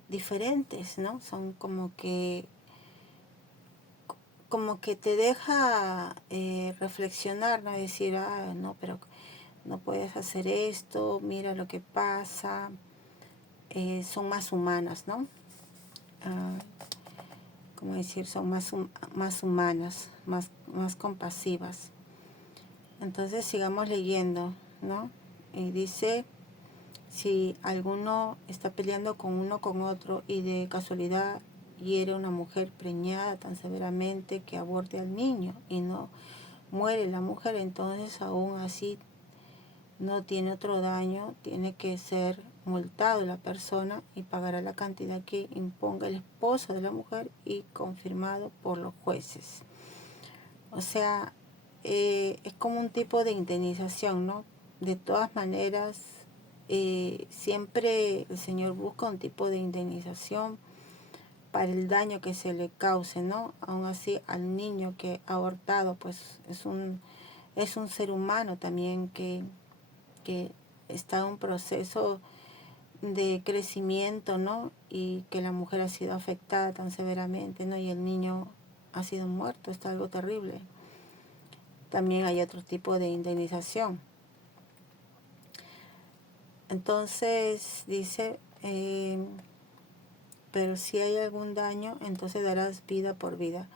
diferentes, ¿no? Son como que te deja reflexionar, ¿no? Decir, no, pero no puedes hacer esto, mira lo que pasa. Son más humanas, ¿no? ¿Cómo decir? Son más humanas, más compasivas. Entonces sigamos leyendo, ¿no? Y dice, si alguno está peleando con uno con otro y de casualidad hiere a una mujer preñada tan severamente que aborte al niño y no muere la mujer, entonces aún así no tiene otro daño, tiene que ser multado la persona y pagará la cantidad que imponga el esposo de la mujer y confirmado por los jueces. O sea, es como un tipo de indemnización, ¿no? De todas maneras, siempre el Señor busca un tipo de indemnización para el daño que se le cause, ¿no? Aún así, al niño que ha abortado, pues es un ser humano también que está en un proceso de crecimiento, ¿no? Y que la mujer ha sido afectada tan severamente, ¿no? Y el niño ha sido muerto, está algo terrible. También hay otro tipo de indemnización. Entonces dice, pero si hay algún daño, entonces darás vida por vida.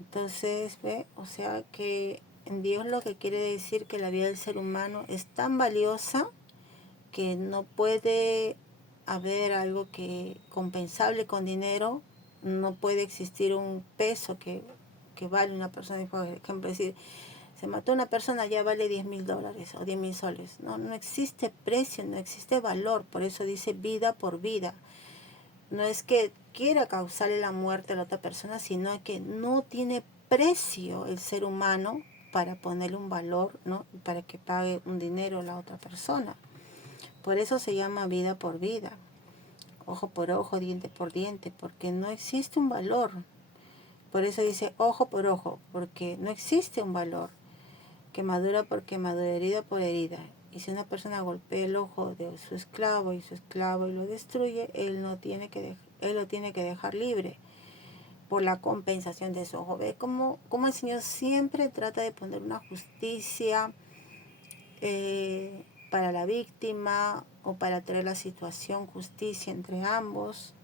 Entonces, ve, o sea que en Dios lo que quiere decir que la vida del ser humano es tan valiosa que no puede haber algo que compensable con dinero, no puede existir un peso que vale una persona. Por ejemplo, decir, se mató una persona, ya vale $10,000 o 10,000 soles. No existe precio, no existe valor. Por eso dice vida por vida. No es que quiera causarle la muerte a la otra persona, sino que no tiene precio el ser humano para ponerle un valor, ¿no? Para que pague un dinero a la otra persona. Por eso se llama vida por vida. ojo por ojo, diente por diente, porque no existe un valor. Por eso dice ojo por ojo, porque no existe un valor. Quemadura por quemadura, herida por herida. Y si una persona golpea el ojo de su esclavo y su esclavo lo destruye, él lo tiene que dejar libre por la compensación de su ojo. Ve cómo el Señor siempre trata de poner una justicia para la víctima o para traer la situación, justicia entre ambos.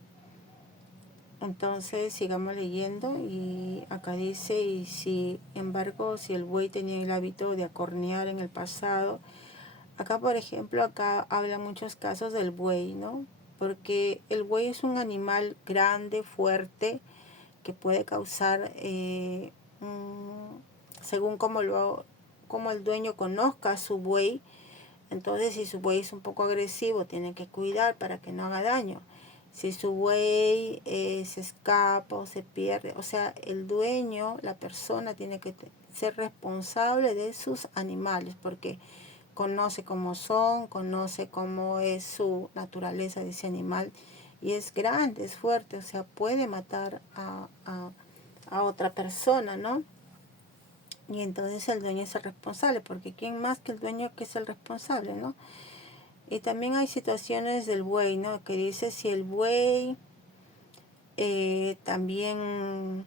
Entonces sigamos leyendo y acá dice, y si embargo si el buey tenía el hábito de acornear en el pasado, acá por ejemplo, acá habla muchos casos del buey, ¿no? Porque el buey es un animal grande, fuerte, que puede causar, según como el dueño conozca a su buey, entonces si su buey es un poco agresivo, tiene que cuidar para que no haga daño. Si su buey se escapa o se pierde, o sea, el dueño, la persona tiene que ser responsable de sus animales, porque conoce cómo son, conoce cómo es su naturaleza de ese animal, y es grande, es fuerte, o sea, puede matar a otra persona, ¿no? Y entonces el dueño es el responsable, porque ¿quién más que el dueño que es el responsable, no? Y también hay situaciones del buey, ¿no? Que dice si el buey también,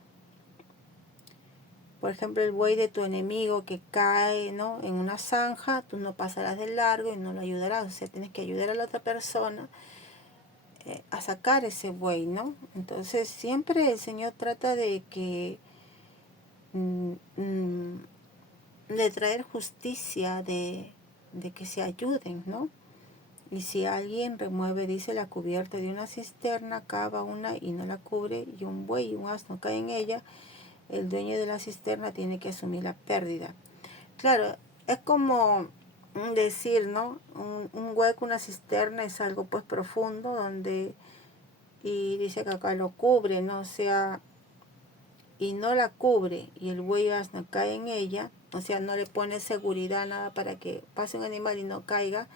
por ejemplo, el buey de tu enemigo que cae, ¿no? En una zanja, tú no pasarás de largo y no lo ayudarás. O sea, tienes que ayudar a la otra persona a sacar ese buey, ¿no? Entonces siempre el Señor trata de que de traer justicia, de que se ayuden, ¿no? Y si alguien remueve, dice, la cubierta de una cisterna, cava una y no la cubre, y un buey y un asno caen en ella, el dueño de la cisterna tiene que asumir la pérdida. Claro, es como decir, ¿no? Un hueco, una cisterna es algo pues profundo donde, y dice que acá lo cubre, ¿no? O sea, y no la cubre y el buey o asno cae en ella, o sea, no le pone seguridad, nada para que pase un animal y no caiga.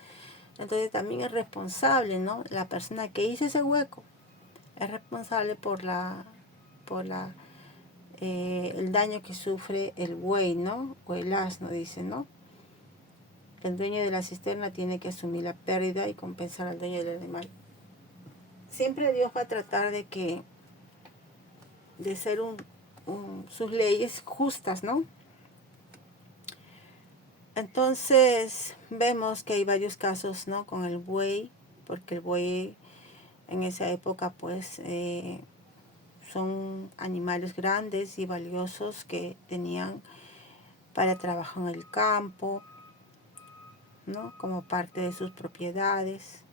Entonces también es responsable, ¿no? La persona que hizo ese hueco es responsable por el daño que sufre el buey, ¿no? O el asno, dice, ¿no? El dueño de la cisterna tiene que asumir la pérdida y compensar al dueño del animal. Siempre Dios va a tratar de ser sus leyes justas, ¿no? Entonces vemos que hay varios casos, ¿no? Con el buey, porque el buey en esa época pues son animales grandes y valiosos que tenían para trabajar en el campo, ¿no? Como parte de sus propiedades.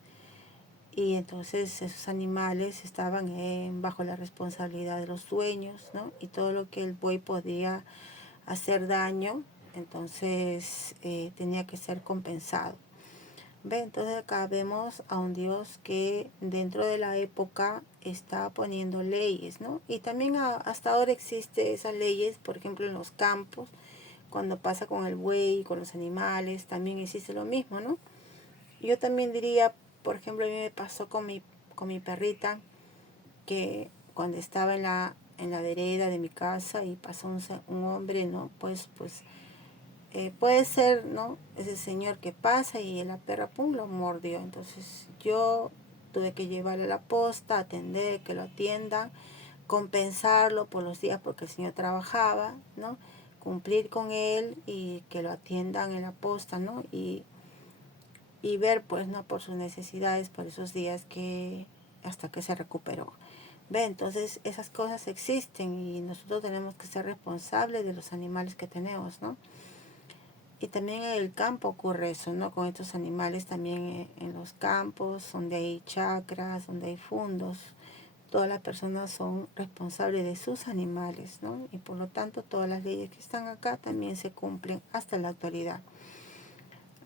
Y entonces esos animales estaban bajo la responsabilidad de los dueños, ¿no? Y todo lo que el buey podía hacer daño, entonces tenía que ser compensado. ¿Ve? Entonces acá vemos a un Dios que dentro de la época está poniendo leyes, ¿no? Y también hasta ahora existe esas leyes, por ejemplo en los campos, cuando pasa con el buey, con los animales, también existe lo mismo, ¿no? Yo también diría, por ejemplo, a mí me pasó con mi perrita, que cuando estaba en la vereda de mi casa y pasó un hombre, ¿no? Pues puede ser, ¿no? Ese señor que pasa y la perra, pum, lo mordió. Entonces yo tuve que llevarle a la posta, atender, que lo atiendan, compensarlo por los días porque el señor trabajaba, ¿no? Cumplir con él y que lo atiendan en la posta, ¿no? Y ver, pues, ¿no? Por sus necesidades, por esos días que hasta que se recuperó. Ve, entonces esas cosas existen y nosotros tenemos que ser responsables de los animales que tenemos, ¿no? Y también en el campo ocurre eso, ¿no? Con estos animales también en los campos, donde hay chacras, donde hay fundos, todas las personas son responsables de sus animales, ¿no? Y por lo tanto todas las leyes que están acá también se cumplen hasta la actualidad.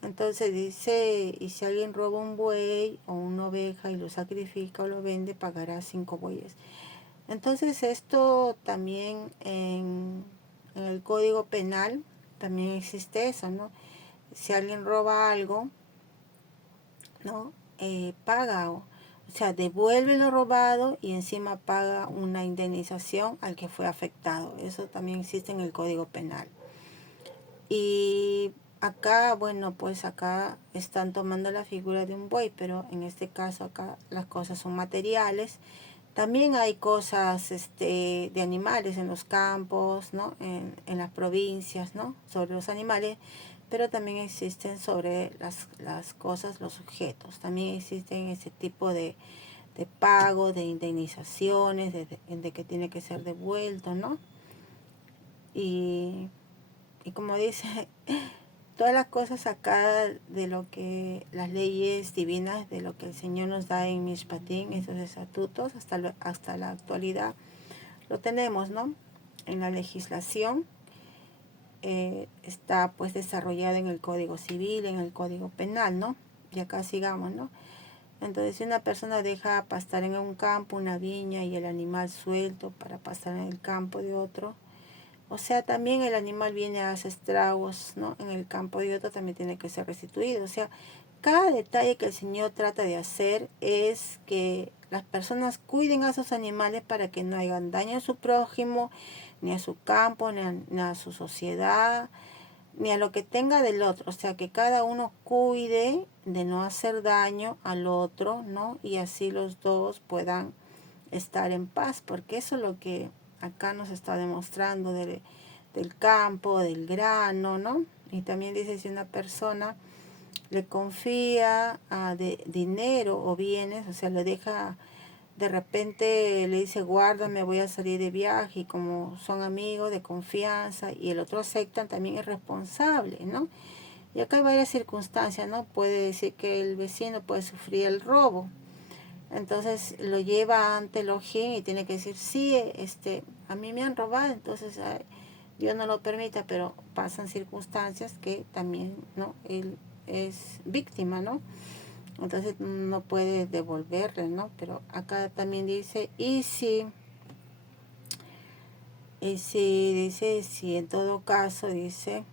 Entonces dice, y si alguien roba un buey o una oveja y lo sacrifica o lo vende, pagará 5 bueyes. Entonces esto también en el Código Penal también existe eso, ¿no? Si alguien roba algo, ¿no? Paga, o O sea, devuelve lo robado y encima paga una indemnización al que fue afectado. Eso también existe en el Código Penal. Y acá, bueno, pues acá están tomando la figura de un buey, pero en este caso acá las cosas son materiales. También hay cosas de animales en los campos, ¿no? En las provincias, ¿no? Sobre los animales, pero también existen sobre las cosas, los objetos. También existen ese tipo de pago, de indemnizaciones, de que tiene que ser devuelto, ¿no? Y como dice, todas las cosas acá de lo que las leyes divinas, de lo que el Señor nos da en Mishpatim, esos estatutos, hasta la actualidad, lo tenemos, ¿no? En la legislación está pues desarrollado en el Código Civil, en el Código Penal, ¿no? Y acá sigamos, ¿no? Entonces, si una persona deja pastar en un campo una viña y el animal suelto para pastar en el campo de otro, o sea, también el animal viene a hacer estragos, ¿no? En el campo de otro también tiene que ser restituido. O sea, cada detalle que el Señor trata de hacer es que las personas cuiden a sus animales para que no hagan daño a su prójimo, ni a su campo, ni a su sociedad, ni a lo que tenga del otro. O sea, que cada uno cuide de no hacer daño al otro, ¿no? Y así los dos puedan estar en paz, porque eso es lo que acá nos está demostrando del campo, del grano, ¿no? Y también dice, si una persona le confía de dinero o bienes, o sea, le deja, de repente le dice, guárdame, voy a salir de viaje, y como son amigos de confianza y el otro acepta, también es responsable, ¿no? Y acá hay varias circunstancias, ¿no? Puede decir que el vecino puede sufrir el robo, entonces lo lleva ante el ojín y tiene que decir, sí, a mí me han robado, entonces Dios no lo permita, pero pasan circunstancias que también, ¿no? Él es víctima, ¿no? Entonces no puede devolverle, ¿no? Pero acá también dice, dice, si en todo caso, dice,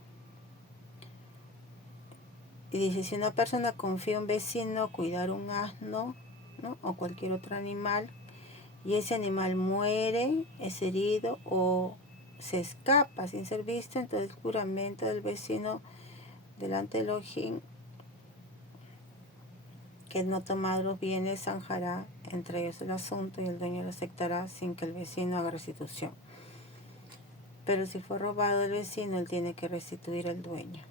y dice, si una persona confía en un vecino cuidar un asno, ¿no? O cualquier otro animal, y ese animal muere, es herido o se escapa sin ser visto, entonces el juramento del vecino delante del ojín, que no tomado los bienes, zanjará entre ellos el asunto y el dueño lo aceptará sin que el vecino haga restitución. Pero si fue robado el vecino, él tiene que restituir al dueño.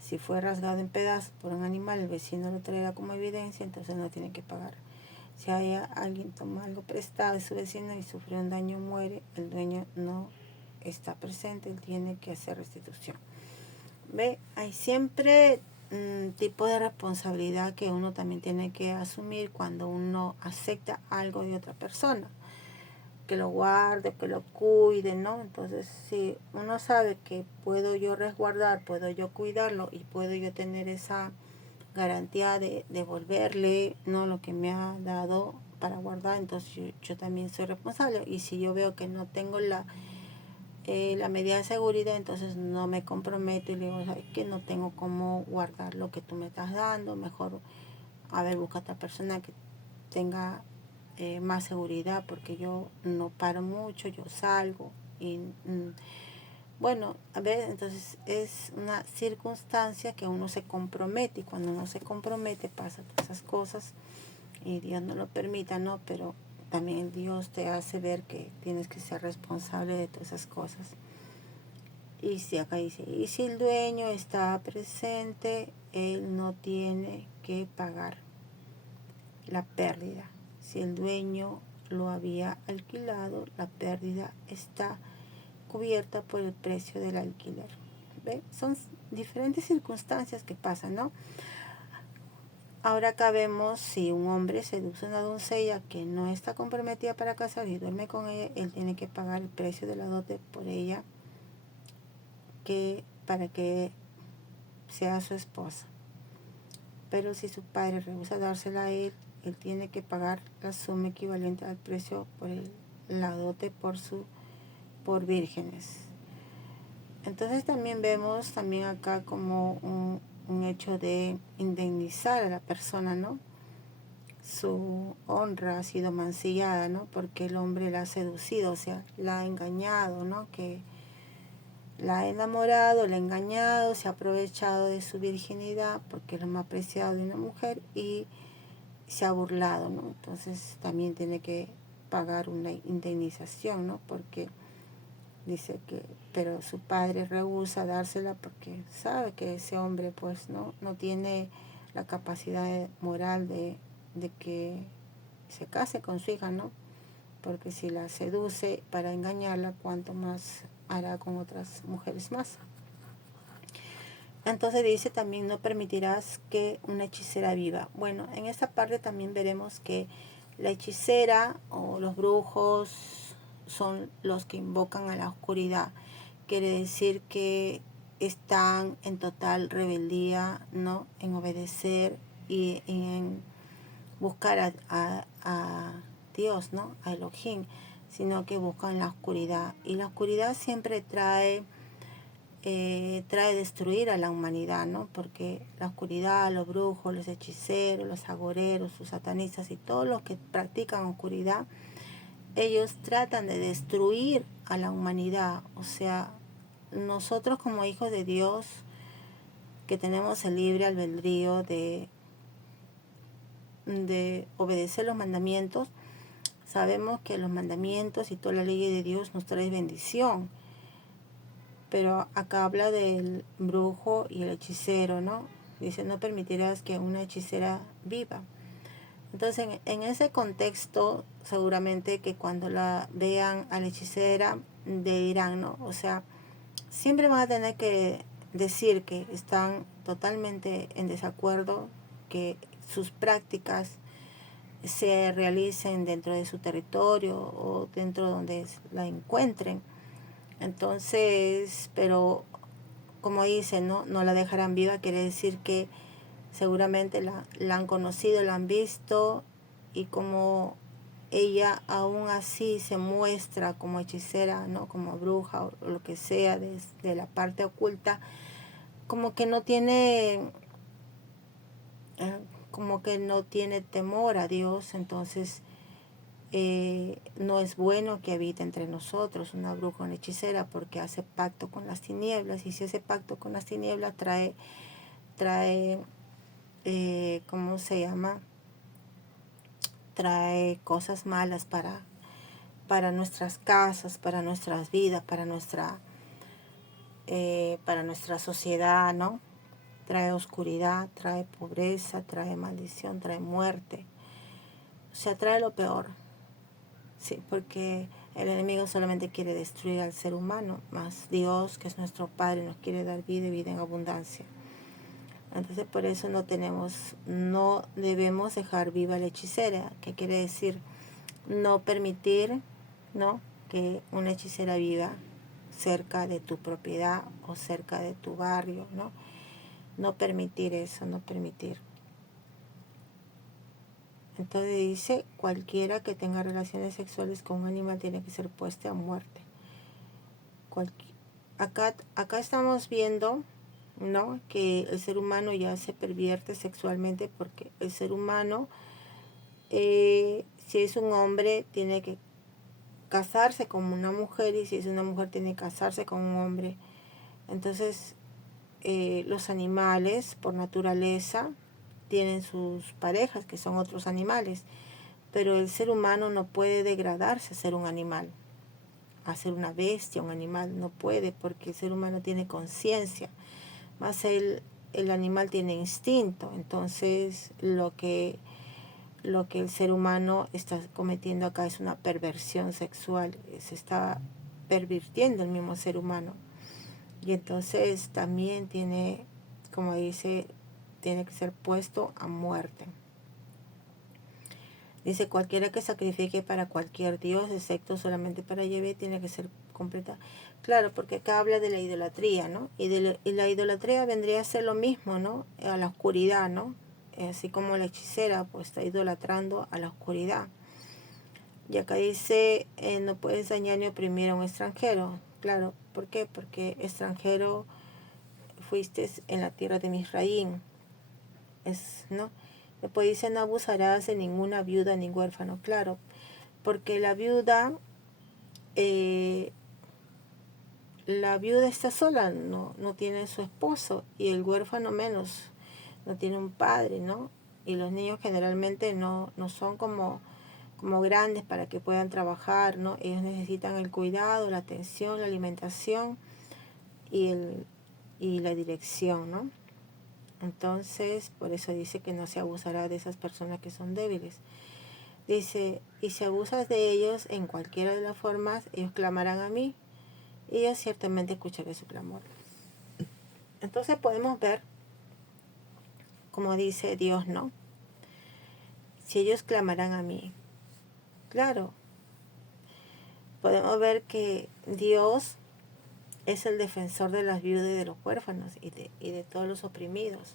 Si fue rasgado en pedazos por un animal, el vecino lo traerá como evidencia, entonces no tiene que pagar. Si alguien toma algo prestado de su vecino y sufre un daño o muere, el dueño no está presente, él tiene que hacer restitución. ¿Ve? Hay siempre un tipo de responsabilidad que uno también tiene que asumir cuando uno acepta algo de otra persona, que lo guarde, que lo cuide, ¿no? Entonces, si uno sabe que puedo yo resguardar, puedo yo cuidarlo y puedo yo tener esa garantía de devolverle, ¿no? Lo que me ha dado para guardar, entonces yo también soy responsable. Y si yo veo que no tengo la medida de seguridad, entonces no me comprometo y le digo, ¿sabes qué? No tengo cómo guardar lo que tú me estás dando, mejor, a ver, busca a otra persona que tenga más seguridad, porque yo no paro mucho, yo salgo y bueno, a ver, entonces es una circunstancia que uno se compromete, y cuando uno se compromete pasa todas esas cosas y Dios no lo permita, ¿no? Pero también Dios te hace ver que tienes que ser responsable de todas esas cosas. Y si acá dice, y si el dueño está presente, él no tiene que pagar la pérdida. Si el dueño lo había alquilado, la pérdida está cubierta por el precio del alquiler. ¿Ve? Son diferentes circunstancias que pasan, ¿no? Ahora acá vemos, si un hombre seduce a una doncella que no está comprometida para casar y duerme con ella, él tiene que pagar el precio de la dote por ella, para que sea su esposa. Pero si su padre rehúsa dársela a él, él tiene que pagar la suma equivalente al precio por la dote por vírgenes. Entonces también vemos también acá como un hecho de indemnizar a la persona, ¿no? su honra ha sido mancillada, ¿no? Porque el hombre la ha seducido, o sea, la ha engañado, ¿no? Que la ha enamorado, la ha engañado, se ha aprovechado de su virginidad porque es lo más preciado de una mujer y se ha burlado, ¿no? Entonces también tiene que pagar una indemnización, ¿no? Porque dice que, pero su padre rehúsa dársela porque sabe que ese hombre pues no tiene la capacidad moral de que se case con su hija, ¿no? Porque si la seduce para engañarla, cuánto más hará con otras mujeres más. Entonces dice también no permitirás que una hechicera viva. Bueno, en esta parte también veremos que la hechicera o los brujos son los que invocan a la oscuridad. Quiere decir que están en total rebeldía, ¿no? En obedecer y en buscar a Dios, ¿no? A Elohim, sino que buscan la oscuridad. Y la oscuridad siempre trae destruir a la humanidad, ¿no? Porque la oscuridad, los brujos, los hechiceros, los agoreros, los satanistas y todos los que practican oscuridad, ellos tratan de destruir a la humanidad. O sea, nosotros como hijos de Dios, que tenemos el libre albedrío de obedecer los mandamientos, sabemos que los mandamientos y toda la ley de Dios nos trae bendición. Pero acá habla del brujo y el hechicero, ¿no? Dice, no permitirás que una hechicera viva. Entonces, en ese contexto, seguramente que cuando la vean a la hechicera, dirán, ¿no? O sea, siempre van a tener que decir que están totalmente en desacuerdo, que sus prácticas se realicen dentro de su territorio o dentro donde la encuentren. Entonces, pero como dicen, no la dejarán viva, quiere decir que seguramente la han conocido, la han visto, y como ella aún así se muestra como hechicera, ¿no? Como bruja o lo que sea desde la parte oculta, como que no tiene como que no tiene temor a Dios. Entonces no es bueno que habite entre nosotros una bruja o una hechicera, porque hace pacto con las tinieblas, y si ese pacto con las tinieblas trae ¿cómo se llama? Trae cosas malas para nuestras casas, para nuestras vidas, para nuestra sociedad, ¿no? Trae oscuridad, trae pobreza, trae maldición, trae muerte. O sea, trae lo peor. Sí, porque el enemigo solamente quiere destruir al ser humano, más Dios, que es nuestro Padre, nos quiere dar vida y vida en abundancia. Entonces por eso no debemos dejar viva la hechicera, que quiere decir no permitir, ¿no? Que una hechicera viva cerca de tu propiedad o cerca de tu barrio, ¿no? No permitir eso, no permitir. Entonces dice, cualquiera que tenga relaciones sexuales con un animal tiene que ser puesto a muerte. Acá estamos viendo, ¿no? Que el ser humano ya se pervierte sexualmente, porque el ser humano, si es un hombre, tiene que casarse con una mujer, y si es una mujer, tiene que casarse con un hombre. Entonces, los animales, por naturaleza, tienen sus parejas, que son otros animales, pero el ser humano no puede degradarse a ser un animal, a ser una bestia, un animal, no puede, porque el ser humano tiene conciencia, más el animal tiene instinto. Entonces lo que el ser humano está cometiendo acá es una perversión sexual, se está pervirtiendo el mismo ser humano, y entonces también tiene, como dice, tiene que ser puesto a muerte. Dice, cualquiera que sacrifique para cualquier dios, excepto solamente para Yahvé, tiene que ser completa. Claro, porque acá habla de la idolatría, ¿no? Y la idolatría vendría a ser lo mismo, ¿no? A la oscuridad, ¿no? Así como la hechicera pues está idolatrando a la oscuridad. Y acá dice, no puedes dañar ni oprimir a un extranjero. Claro, ¿por qué? Porque extranjero fuiste en la tierra de Misraín, ¿no? Después dice, no abusarás de ninguna viuda ni huérfano. Claro, porque la viuda está sola, no tiene su esposo, y el huérfano menos, no tiene un padre, ¿no? Y los niños generalmente no son como grandes para que puedan trabajar, ¿no? Ellos necesitan el cuidado, la atención, la alimentación y la dirección, ¿no? Entonces, por eso dice que no se abusará de esas personas que son débiles. Dice, y si abusas de ellos en cualquiera de las formas, ellos clamarán a mí, y yo ciertamente escucharé su clamor. Entonces podemos ver, como dice Dios, ¿no? Si ellos clamarán a mí. Claro, podemos ver que Dios es el defensor de las viudas y de los huérfanos y de todos los oprimidos.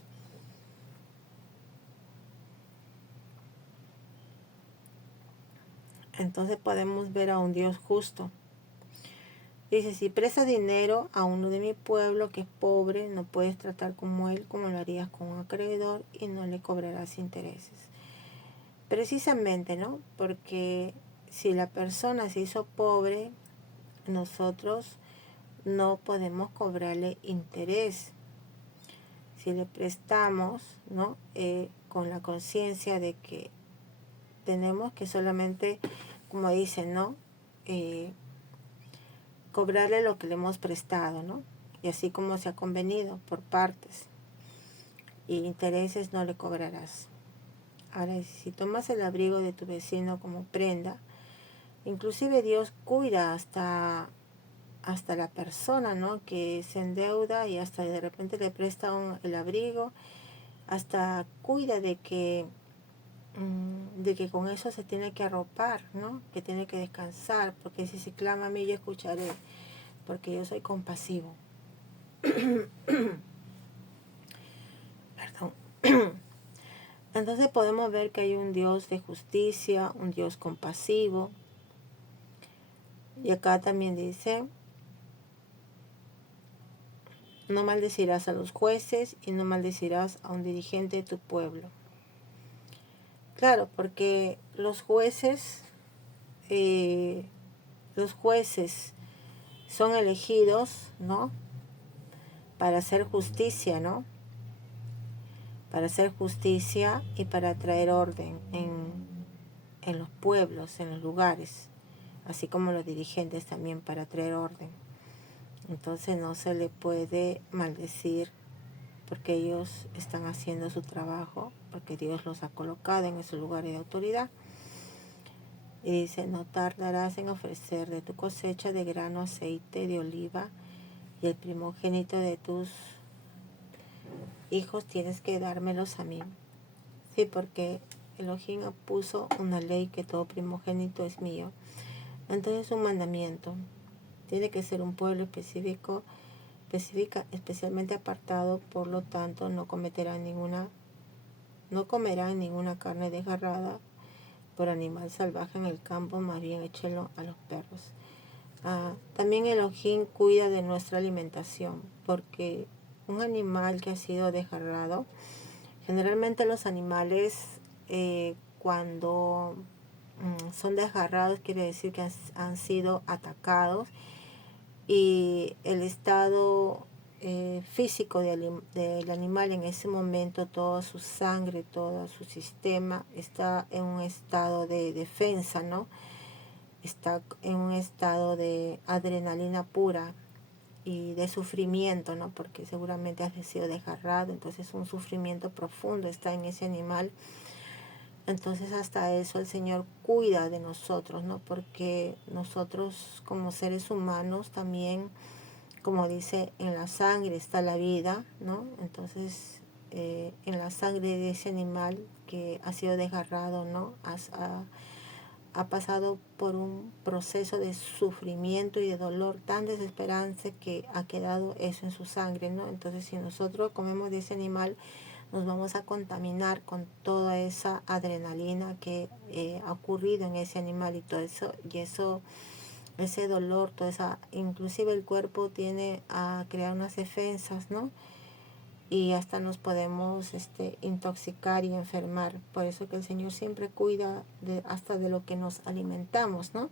Entonces podemos ver a un Dios justo. Dice, si prestas dinero a uno de mi pueblo que es pobre, no puedes tratar como él como lo harías con un acreedor y no le cobrarás intereses. Precisamente, ¿no? Porque si la persona se hizo pobre, nosotros no podemos cobrarle interés. Si le prestamos, ¿no? Con la conciencia de que tenemos que solamente, como dicen, ¿no? Cobrarle lo que le hemos prestado, ¿no? Y así como se ha convenido por partes. Y intereses no le cobrarás. Ahora, si tomas el abrigo de tu vecino como prenda, inclusive Dios cuida hasta la persona, ¿no? Que se endeuda y hasta de repente le presta el abrigo, hasta cuida de que con eso se tiene que arropar, ¿no? Que tiene que descansar, porque si se clama a mí yo escucharé, porque yo soy compasivo. Perdón. Entonces podemos ver que hay un Dios de justicia, un Dios compasivo. Y acá también dice, no maldecirás a los jueces y no maldecirás a un dirigente de tu pueblo. Claro, porque los jueces son elegidos, ¿no? Para hacer justicia, ¿no? Para hacer justicia y para traer orden en los pueblos, en los lugares, así como los dirigentes también para traer orden. Entonces no se le puede maldecir porque ellos están haciendo su trabajo, porque Dios los ha colocado en esos lugares de autoridad. Y dice, no tardarás en ofrecer de tu cosecha de grano, aceite de oliva y el primogénito de tus hijos tienes que dármelos a mí. Sí, porque Elohim puso una ley que todo primogénito es mío. Entonces es un mandamiento. Tiene que ser un pueblo especialmente apartado, por lo tanto no comerán ninguna carne desgarrada por animal salvaje en el campo, más bien échelo a los perros. También Elohim cuida de nuestra alimentación, porque un animal que ha sido desgarrado, generalmente los animales cuando son desgarrados quiere decir que han sido atacados y el estado físico del animal en ese momento, toda su sangre, todo su sistema está en un estado de defensa, ¿no? Está en un estado de adrenalina pura y de sufrimiento, ¿no? Porque seguramente has sido desgarrado, entonces un sufrimiento profundo está en ese animal. Entonces hasta eso el Señor cuida de nosotros, ¿no? Porque nosotros como seres humanos también, como dice, en la sangre está la vida, ¿no? Entonces en la sangre de ese animal que ha sido desgarrado, ¿no? Ha pasado por un proceso de sufrimiento y de dolor tan desesperante que ha quedado eso en su sangre, ¿no? Entonces si nosotros comemos de ese animal, nos vamos a contaminar con toda esa adrenalina que ha ocurrido en ese animal y todo eso, ese dolor, toda esa, inclusive el cuerpo tiene a crear unas defensas, ¿no? y hasta nos podemos intoxicar y enfermar. Por eso que el Señor siempre cuida hasta de lo que nos alimentamos, ¿no?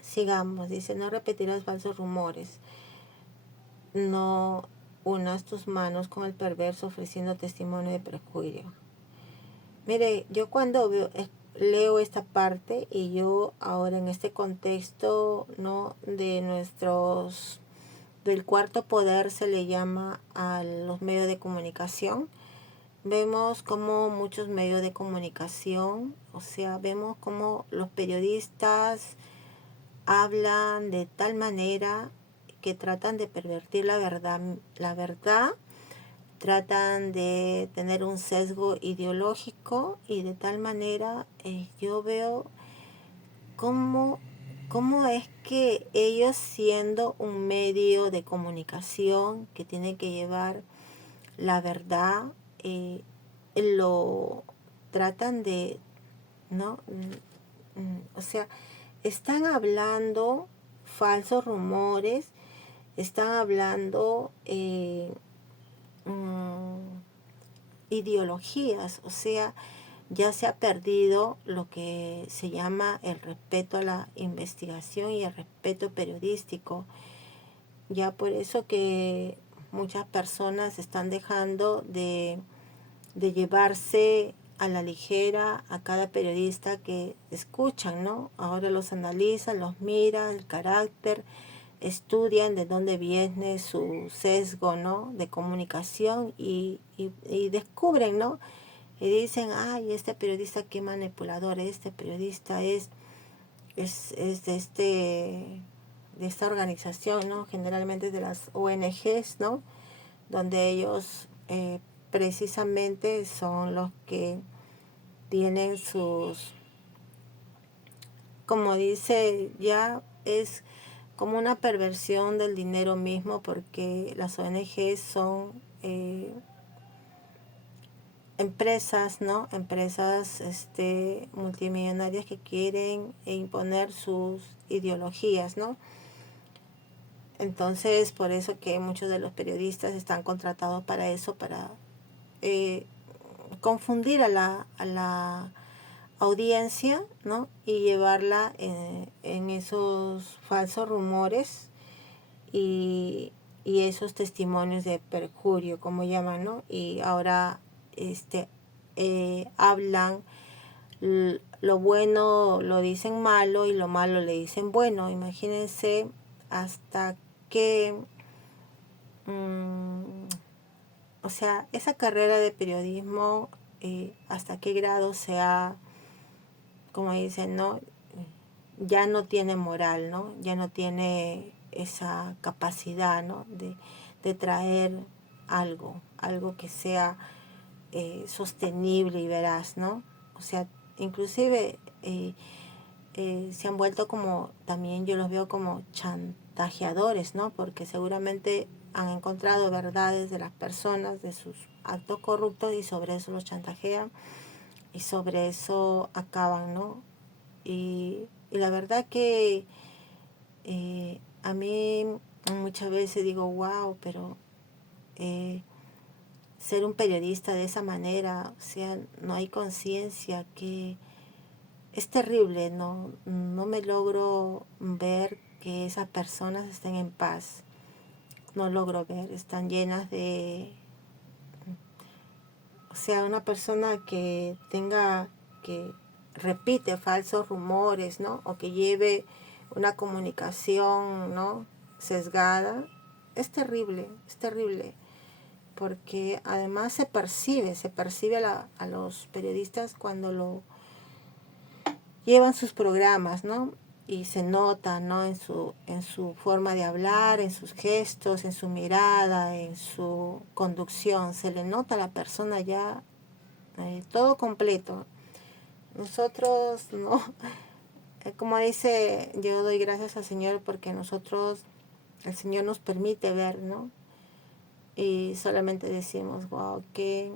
Sigamos, dice, no repetirás falsos rumores, no unas tus manos con el perverso ofreciendo testimonio de perjuicio. Mire, yo cuando leo esta parte y yo ahora en este contexto, ¿no?, de del cuarto poder se le llama a los medios de comunicación. Vemos como muchos medios de comunicación, o sea, vemos como los periodistas hablan de tal manera que tratan de pervertir la verdad, tratan de tener un sesgo ideológico y de tal manera yo veo cómo es que ellos, siendo un medio de comunicación que tiene que llevar la verdad, lo tratan de, ¿no? O sea, están hablando falsos rumores, están hablando ideologías, o sea, ya se ha perdido lo que se llama el respeto a la investigación y el respeto periodístico. Ya por eso que muchas personas están dejando de llevarse a la ligera a cada periodista que escuchan, ¿no? Ahora los analizan, los miran, el carácter, estudian de dónde viene su sesgo, ¿no?, de comunicación y descubren, ¿no? Y dicen, ay, este periodista qué manipulador, este periodista es de esta organización, ¿no? Generalmente de las ONGs, ¿no? Donde ellos precisamente son los que tienen sus, como dice, ya es como una perversión del dinero mismo, porque las ONGs son empresas, ¿no? Empresas multimillonarias que quieren imponer sus ideologías, ¿no? Entonces, por eso que muchos de los periodistas están contratados para eso, para confundir a la audiencia, ¿no? Y llevarla en esos falsos rumores y esos testimonios de perjurio, como llaman, ¿no? Y ahora hablan lo bueno, lo dicen malo, y lo malo le dicen bueno. Imagínense hasta qué o sea, esa carrera de periodismo, hasta qué grado se ha, como dicen, ¿no?, ya no tiene moral, ¿no? Ya no tiene esa capacidad, ¿no?, de traer algo que sea sostenible y veraz, ¿no? O sea, inclusive se han vuelto como, también yo los veo como chantajeadores, ¿no? Porque seguramente han encontrado verdades de las personas, de sus actos corruptos, y sobre eso los chantajean y sobre eso acaban, ¿no? Y la verdad que a mí muchas veces digo, wow, pero ser un periodista de esa manera, o sea, no hay conciencia, que es terrible, no me logro ver que esas personas estén en paz, no logro ver, están llenas de, o sea, una persona que repite falsos rumores, ¿no? O que lleve una comunicación, ¿no?, sesgada, es terrible, porque además se percibe a los periodistas cuando lo llevan sus programas, ¿no? Y se nota, ¿no?, en su forma de hablar, en sus gestos, en su mirada, en su conducción. Se le nota a la persona ya todo completo. Nosotros, ¿no? Como dice, yo doy gracias al Señor porque el Señor nos permite ver, ¿no? Y solamente decimos, wow, qué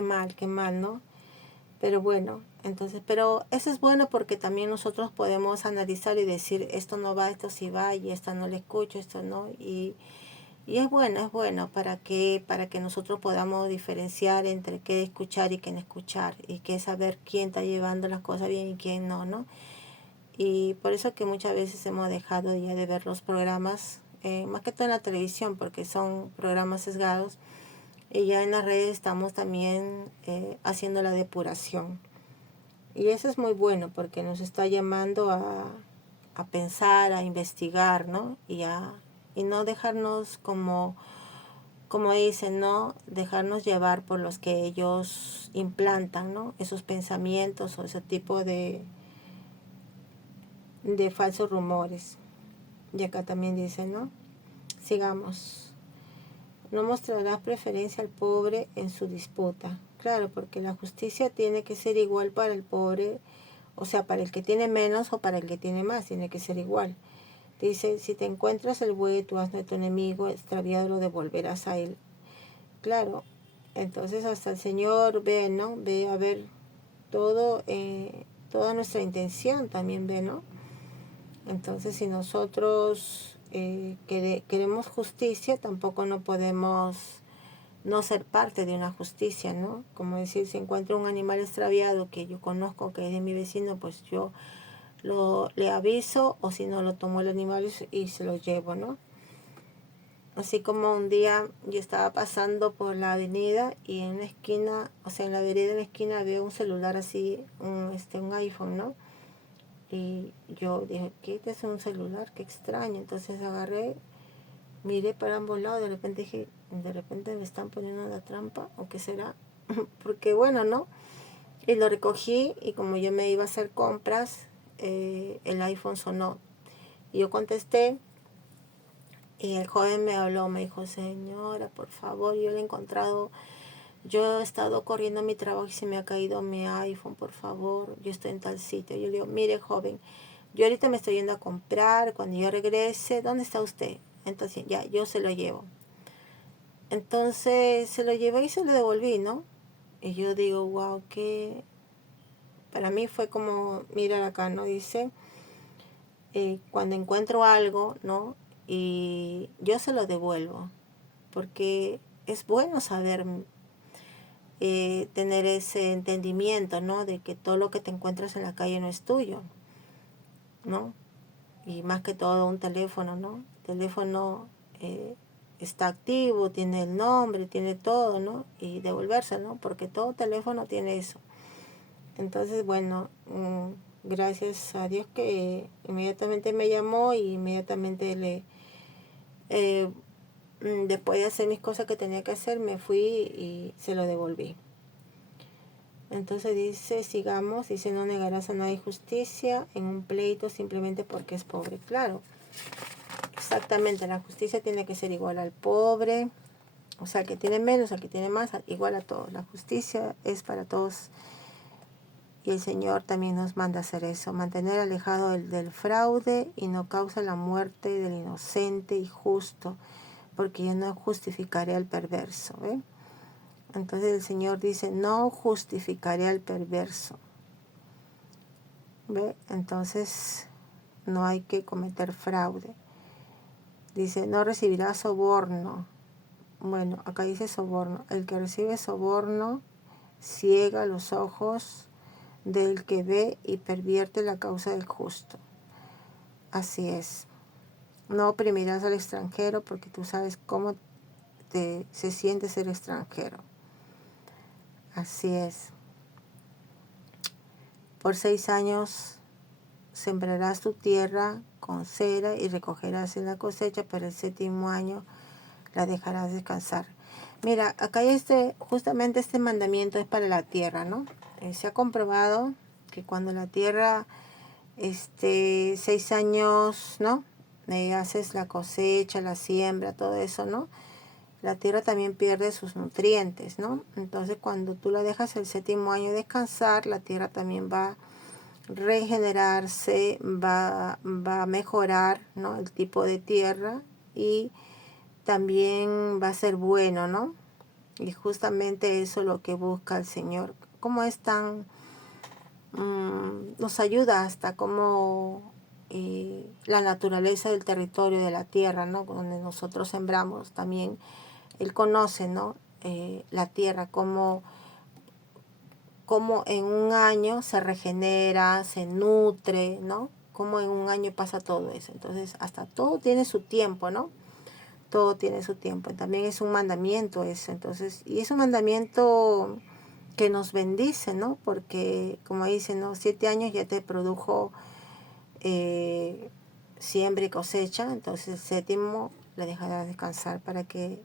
mal, ¿no? Pero bueno, entonces, pero eso es bueno porque también nosotros podemos analizar y decir, esto no va, esto sí va, y esto no le escucho, esto no. Y Y es bueno para que nosotros podamos diferenciar entre qué escuchar y qué no escuchar, y qué saber quién está llevando las cosas bien y quién no, ¿no? Y por eso que muchas veces hemos dejado ya de ver los programas, más que todo en la televisión, porque son programas sesgados, y ya en las redes estamos también haciendo la depuración. Y eso es muy bueno porque nos está llamando a pensar, a investigar, ¿no? Y no dejarnos como dicen, ¿no? Dejarnos llevar por los que ellos implantan, ¿no? Esos pensamientos o ese tipo de falsos rumores. Y acá también dice, ¿no? Sigamos. No mostrarás preferencia al pobre en su disputa. Claro, porque la justicia tiene que ser igual para el pobre, o sea, para el que tiene menos o para el que tiene más, tiene que ser igual. Dice, si te encuentras el buey, tu asno de tu enemigo, extraviado lo devolverás a él. Claro, entonces hasta el Señor ve, ¿no? Ve a ver todo, toda nuestra intención también ve, ¿no? Entonces si nosotros queremos justicia, tampoco no podemos no ser parte de una justicia, ¿no? Como decir, si encuentro un animal extraviado que yo conozco que es de mi vecino, pues yo le aviso, o si no lo tomo el animal y se lo llevo, ¿no? Así como un día yo estaba pasando por la avenida y en la esquina, o sea, en la vereda en la esquina veo un celular así, un iPhone, ¿no? Y yo dije, ¿qué es un celular? Qué extraño. Entonces agarré, miré para ambos lados, de repente dije, de repente me están poniendo la trampa, ¿o qué será? Porque bueno, ¿no? Y lo recogí y como yo me iba a hacer compras, el iPhone sonó. Y yo contesté y el joven me habló, me dijo, señora, por favor, yo le he encontrado, yo he estado corriendo a mi trabajo y se me ha caído mi iPhone, por favor, yo estoy en tal sitio. Yo le digo, mire, joven, yo ahorita me estoy yendo a comprar, cuando yo regrese, ¿dónde está usted? Entonces, ya, yo se lo llevo. Entonces, se lo llevé y se lo devolví, ¿no? Y yo digo, wow, que para mí fue como, mira acá, ¿no? Dice, cuando encuentro algo, ¿no? Y yo se lo devuelvo, porque es bueno saber tener ese entendimiento, ¿no? De que todo lo que te encuentras en la calle no es tuyo, ¿no? Y más que todo un teléfono, ¿no? El teléfono está activo, tiene el nombre, tiene todo, ¿no? Y devolverse, ¿no? Porque todo teléfono tiene eso. Entonces, bueno, gracias a Dios que inmediatamente me llamó y inmediatamente después de hacer mis cosas que tenía que hacer, me fui y se lo devolví. Entonces dice, sigamos, dice, no negarás a nadie justicia en un pleito simplemente porque es pobre. Claro, exactamente, la justicia tiene que ser igual al pobre, o sea, al que tiene menos, al que tiene más, igual a todos. La justicia es para todos y el Señor también nos manda a hacer eso, mantener alejado del fraude y no causa la muerte del inocente y justo, porque yo no justificaré al perverso, ¿ve? Entonces el Señor dice, no justificaré al perverso, ¿ve? Entonces no hay que cometer fraude. Dice, no recibirá soborno. Bueno, acá dice soborno. El que recibe soborno ciega los ojos del que ve y pervierte la causa del justo. Así es. No oprimirás al extranjero porque tú sabes cómo se siente ser extranjero. Así es. Por 6 años sembrarás tu tierra con cera y recogerás en la cosecha, pero el 7º año la dejarás descansar. Mira, acá hay justamente este mandamiento es para la tierra, ¿no? Se ha comprobado que cuando la tierra, 6 años, ¿no? Haces la cosecha, la siembra, todo eso, ¿no? La tierra también pierde sus nutrientes, ¿no? Entonces cuando tú la dejas el 7º año descansar, la tierra también va a regenerarse, va a mejorar, ¿no? El tipo de tierra y también va a ser bueno, ¿no? Y justamente eso es lo que busca el Señor. Como es tan, nos ayuda hasta como la naturaleza del territorio, de la tierra, ¿no? Donde nosotros sembramos también. Él conoce, ¿no? La tierra, cómo en un año se regenera, se nutre, ¿no? Cómo en un año pasa todo eso. Entonces, hasta todo tiene su tiempo, ¿no? Todo tiene su tiempo. También es un mandamiento eso. Entonces, y es un mandamiento que nos bendice, ¿no? Porque, como dice, ¿no? 7 años ya te produjo siembra y cosecha. Entonces, el séptimo le dejará descansar para que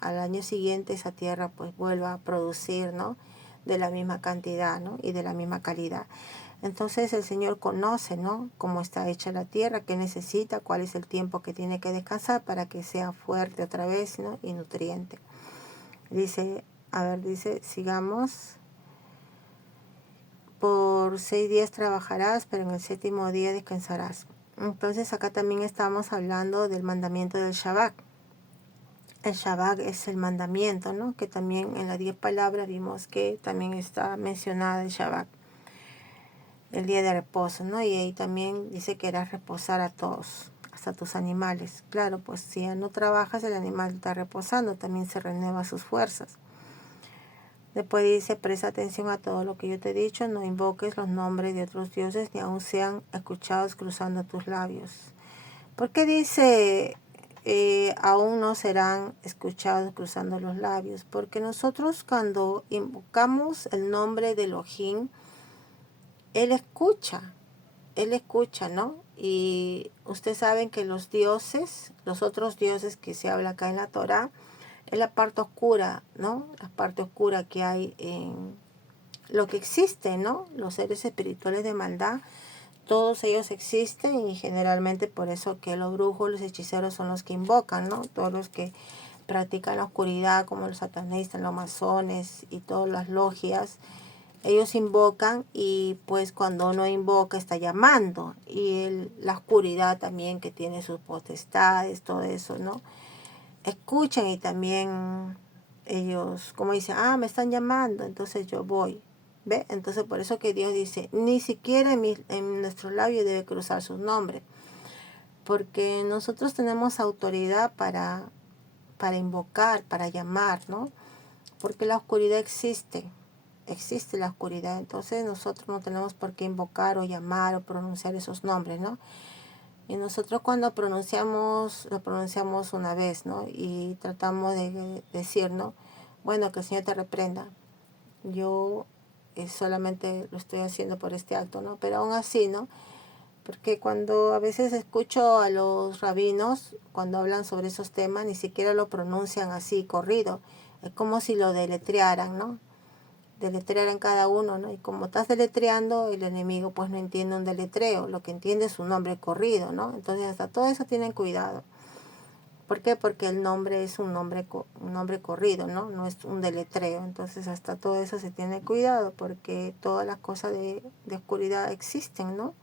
al año siguiente esa tierra pues vuelva a producir, ¿no? De la misma cantidad, ¿no? Y de la misma calidad. Entonces el Señor conoce, ¿no? Cómo está hecha la tierra, qué necesita, cuál es el tiempo que tiene que descansar para que sea fuerte otra vez, ¿no? Y nutriente. Dice, dice, sigamos. Por 6 días trabajarás, pero en el séptimo día descansarás. Entonces acá también estamos hablando del mandamiento del Shabbat. El Shabbat es el mandamiento, ¿no? Que también en las 10 palabras vimos que también está mencionada el Shabbat, el día de reposo, ¿no? Y ahí también dice que harás reposar a todos, hasta tus animales. Claro, pues si ya no trabajas, el animal está reposando, también se renueva sus fuerzas. Después dice, presta atención a todo lo que yo te he dicho, no invoques los nombres de otros dioses, ni aun sean escuchados cruzando tus labios. ¿Por qué dice aún no serán escuchados cruzando los labios? Porque nosotros cuando invocamos el nombre de Elohim, Él escucha, ¿no? Y ustedes saben que los dioses, los otros dioses que se habla acá en la Torá, es la parte oscura, ¿no? La parte oscura que hay en lo que existe, ¿no? Los seres espirituales de maldad. Todos ellos existen y generalmente por eso que los brujos, los hechiceros son los que invocan, ¿no? Todos los que practican la oscuridad, como los satanistas, los masones y todas las logias, ellos invocan y pues cuando uno invoca está llamando. Y la oscuridad también que tiene sus potestades, todo eso, ¿no? Escuchan y también ellos, como dicen, me están llamando, entonces yo voy. ¿Ve? Entonces por eso que Dios dice, ni siquiera en nuestros labios debe cruzar sus nombres, porque nosotros tenemos autoridad para invocar, para llamar, ¿no? Porque la oscuridad existe la oscuridad, entonces nosotros no tenemos por qué invocar o llamar o pronunciar esos nombres, ¿no? Y nosotros cuando lo pronunciamos una vez, ¿no? Y tratamos de decir, ¿no? Bueno, que el Señor te reprenda. Yo solamente lo estoy haciendo por este acto, ¿no? Pero aún así, ¿no? Porque cuando a veces escucho a los rabinos, cuando hablan sobre esos temas, ni siquiera lo pronuncian así, corrido. Es como si lo deletrearan, ¿no? Deletrearan cada uno, ¿no? Y como estás deletreando, el enemigo pues no entiende un deletreo, lo que entiende es su nombre corrido, ¿no? Entonces hasta todo eso tienen cuidado. ¿Por qué? Porque el nombre es un nombre corrido, ¿no? No es un deletreo. Entonces hasta todo eso se tiene cuidado porque todas las cosas de oscuridad existen, ¿no?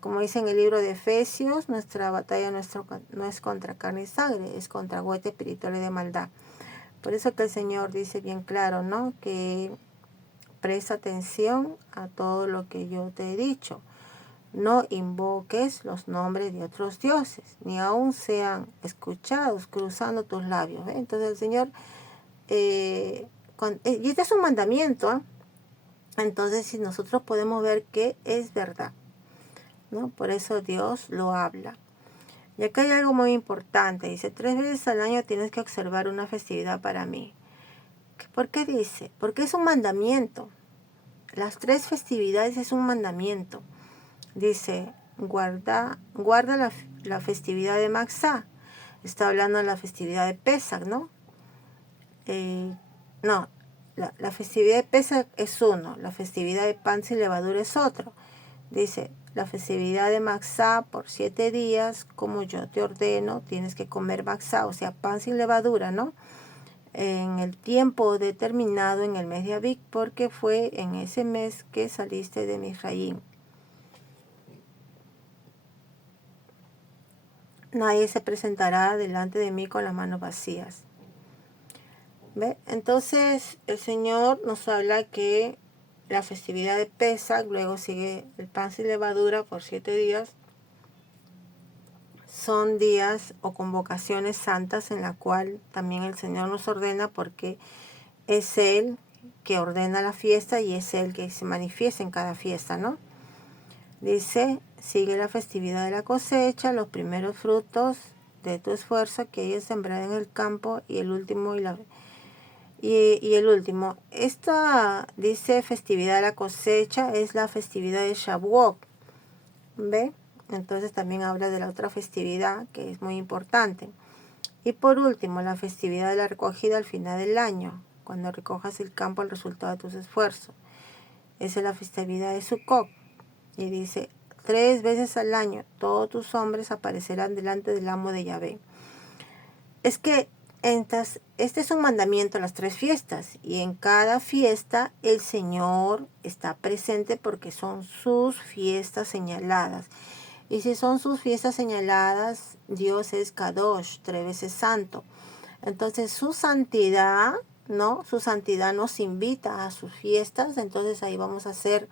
Como dice en el libro de Efesios, nuestra batalla no es contra carne y sangre, es contra huestes espirituales de maldad. Por eso que el Señor dice bien claro, ¿no? Que presta atención a todo lo que yo te he dicho. No invoques los nombres de otros dioses, ni aun sean escuchados cruzando tus labios. ¿Eh? Entonces el Señor, y este es un mandamiento, ¿eh? Entonces si nosotros podemos ver que es verdad, ¿no? Por eso Dios lo habla. Y acá hay algo muy importante, dice, 3 veces al año tienes que observar una festividad para mí. ¿Por qué dice? Porque es un mandamiento. Las 3 festividades es un mandamiento. Dice, guarda la festividad de Maxá. Está hablando de la festividad de Pesach, ¿no? No, la festividad de Pesach es uno, la festividad de pan sin levadura es otro. Dice, la festividad de Maxá por 7 días, como yo te ordeno, tienes que comer Maxá, o sea, pan sin levadura, ¿no? En el tiempo determinado en el mes de Abib, porque fue en ese mes que saliste de Misraim. Nadie se presentará delante de mí con las manos vacías. ¿Ve? Entonces el Señor nos habla que la festividad de Pesach, luego sigue el pan sin levadura por 7 días, son días o convocaciones santas en la cual también el Señor nos ordena, porque es Él que ordena la fiesta y es Él que se manifiesta en cada fiesta, ¿no? Dice, sigue la festividad de la cosecha, los primeros frutos de tu esfuerzo que ellos sembrarán en el campo, y el último y el último. Esta, dice, festividad de la cosecha es la festividad de Shavuot, ¿ve? Entonces también habla de la otra festividad que es muy importante. Y por último, la festividad de la recogida al final del año, cuando recojas el campo al resultado de tus esfuerzos. Esa es la festividad de Sukkot. Y dice, 3 veces al año todos tus hombres aparecerán delante del amo de Yahvé. Es que este es un mandamiento a las 3 fiestas, y en cada fiesta el Señor está presente porque son sus fiestas señaladas. Y si son sus fiestas señaladas, Dios es Kadosh, 3 veces santo. Entonces su santidad, ¿no? Su santidad nos invita a sus fiestas. Entonces ahí vamos a ser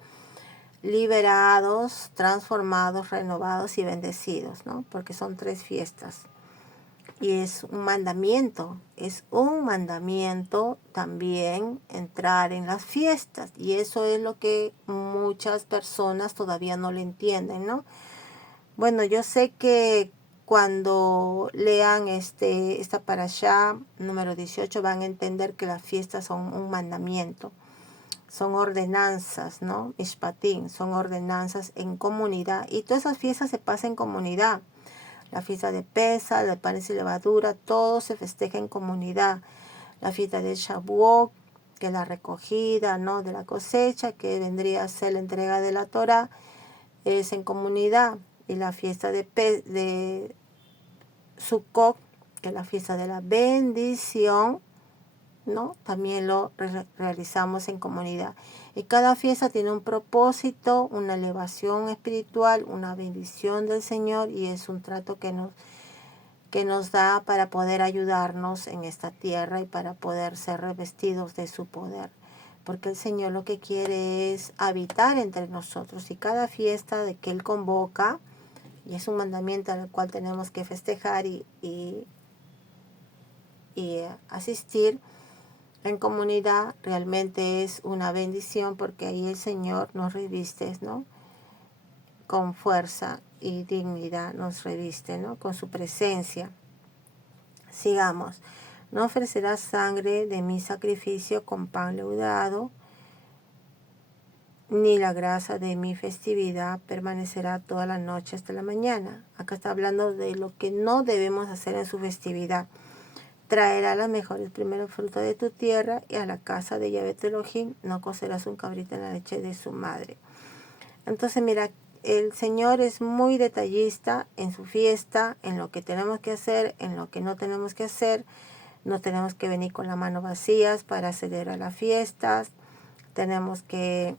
liberados, transformados, renovados y bendecidos, ¿no? Porque son 3 fiestas. Y es un mandamiento también entrar en las fiestas. Y eso es lo que muchas personas todavía no le entienden, ¿no? Bueno, yo sé que cuando lean esta parashá número 18 van a entender que las fiestas son un mandamiento, son ordenanzas, ¿no? Mishpatim, son ordenanzas en comunidad, y todas esas fiestas se pasan en comunidad. La fiesta de Pesa, de panes y levadura, todo se festeja en comunidad. La fiesta de Shavuot, que es la recogida, ¿no? De la cosecha, que vendría a ser la entrega de la Torah, es en comunidad. Y la fiesta de Sukkot, que es la fiesta de la bendición, ¿no? También lo realizamos en comunidad. Y cada fiesta tiene un propósito, una elevación espiritual, una bendición del Señor, y es un trato que nos da para poder ayudarnos en esta tierra y para poder ser revestidos de su poder. Porque el Señor lo que quiere es habitar entre nosotros, y cada fiesta de que Él convoca, y es un mandamiento al cual tenemos que festejar y asistir en comunidad, realmente es una bendición, porque ahí el Señor nos reviste, ¿no? Con fuerza y dignidad nos reviste, ¿no? Con su presencia. Sigamos. No ofrecerás sangre de mi sacrificio con pan leudado, ni la grasa de mi festividad permanecerá toda la noche hasta la mañana. Acá está hablando de lo que no debemos hacer en su festividad. Traerá las mejores primeros frutos de tu tierra, y a la casa de Yahvé tu Elohim no cocerás un cabrito en la leche de su madre. Entonces mira, el Señor es muy detallista en su fiesta, en lo que tenemos que hacer, en lo que no tenemos que hacer. No tenemos que venir con las manos vacías para celebrar las fiestas. Tenemos que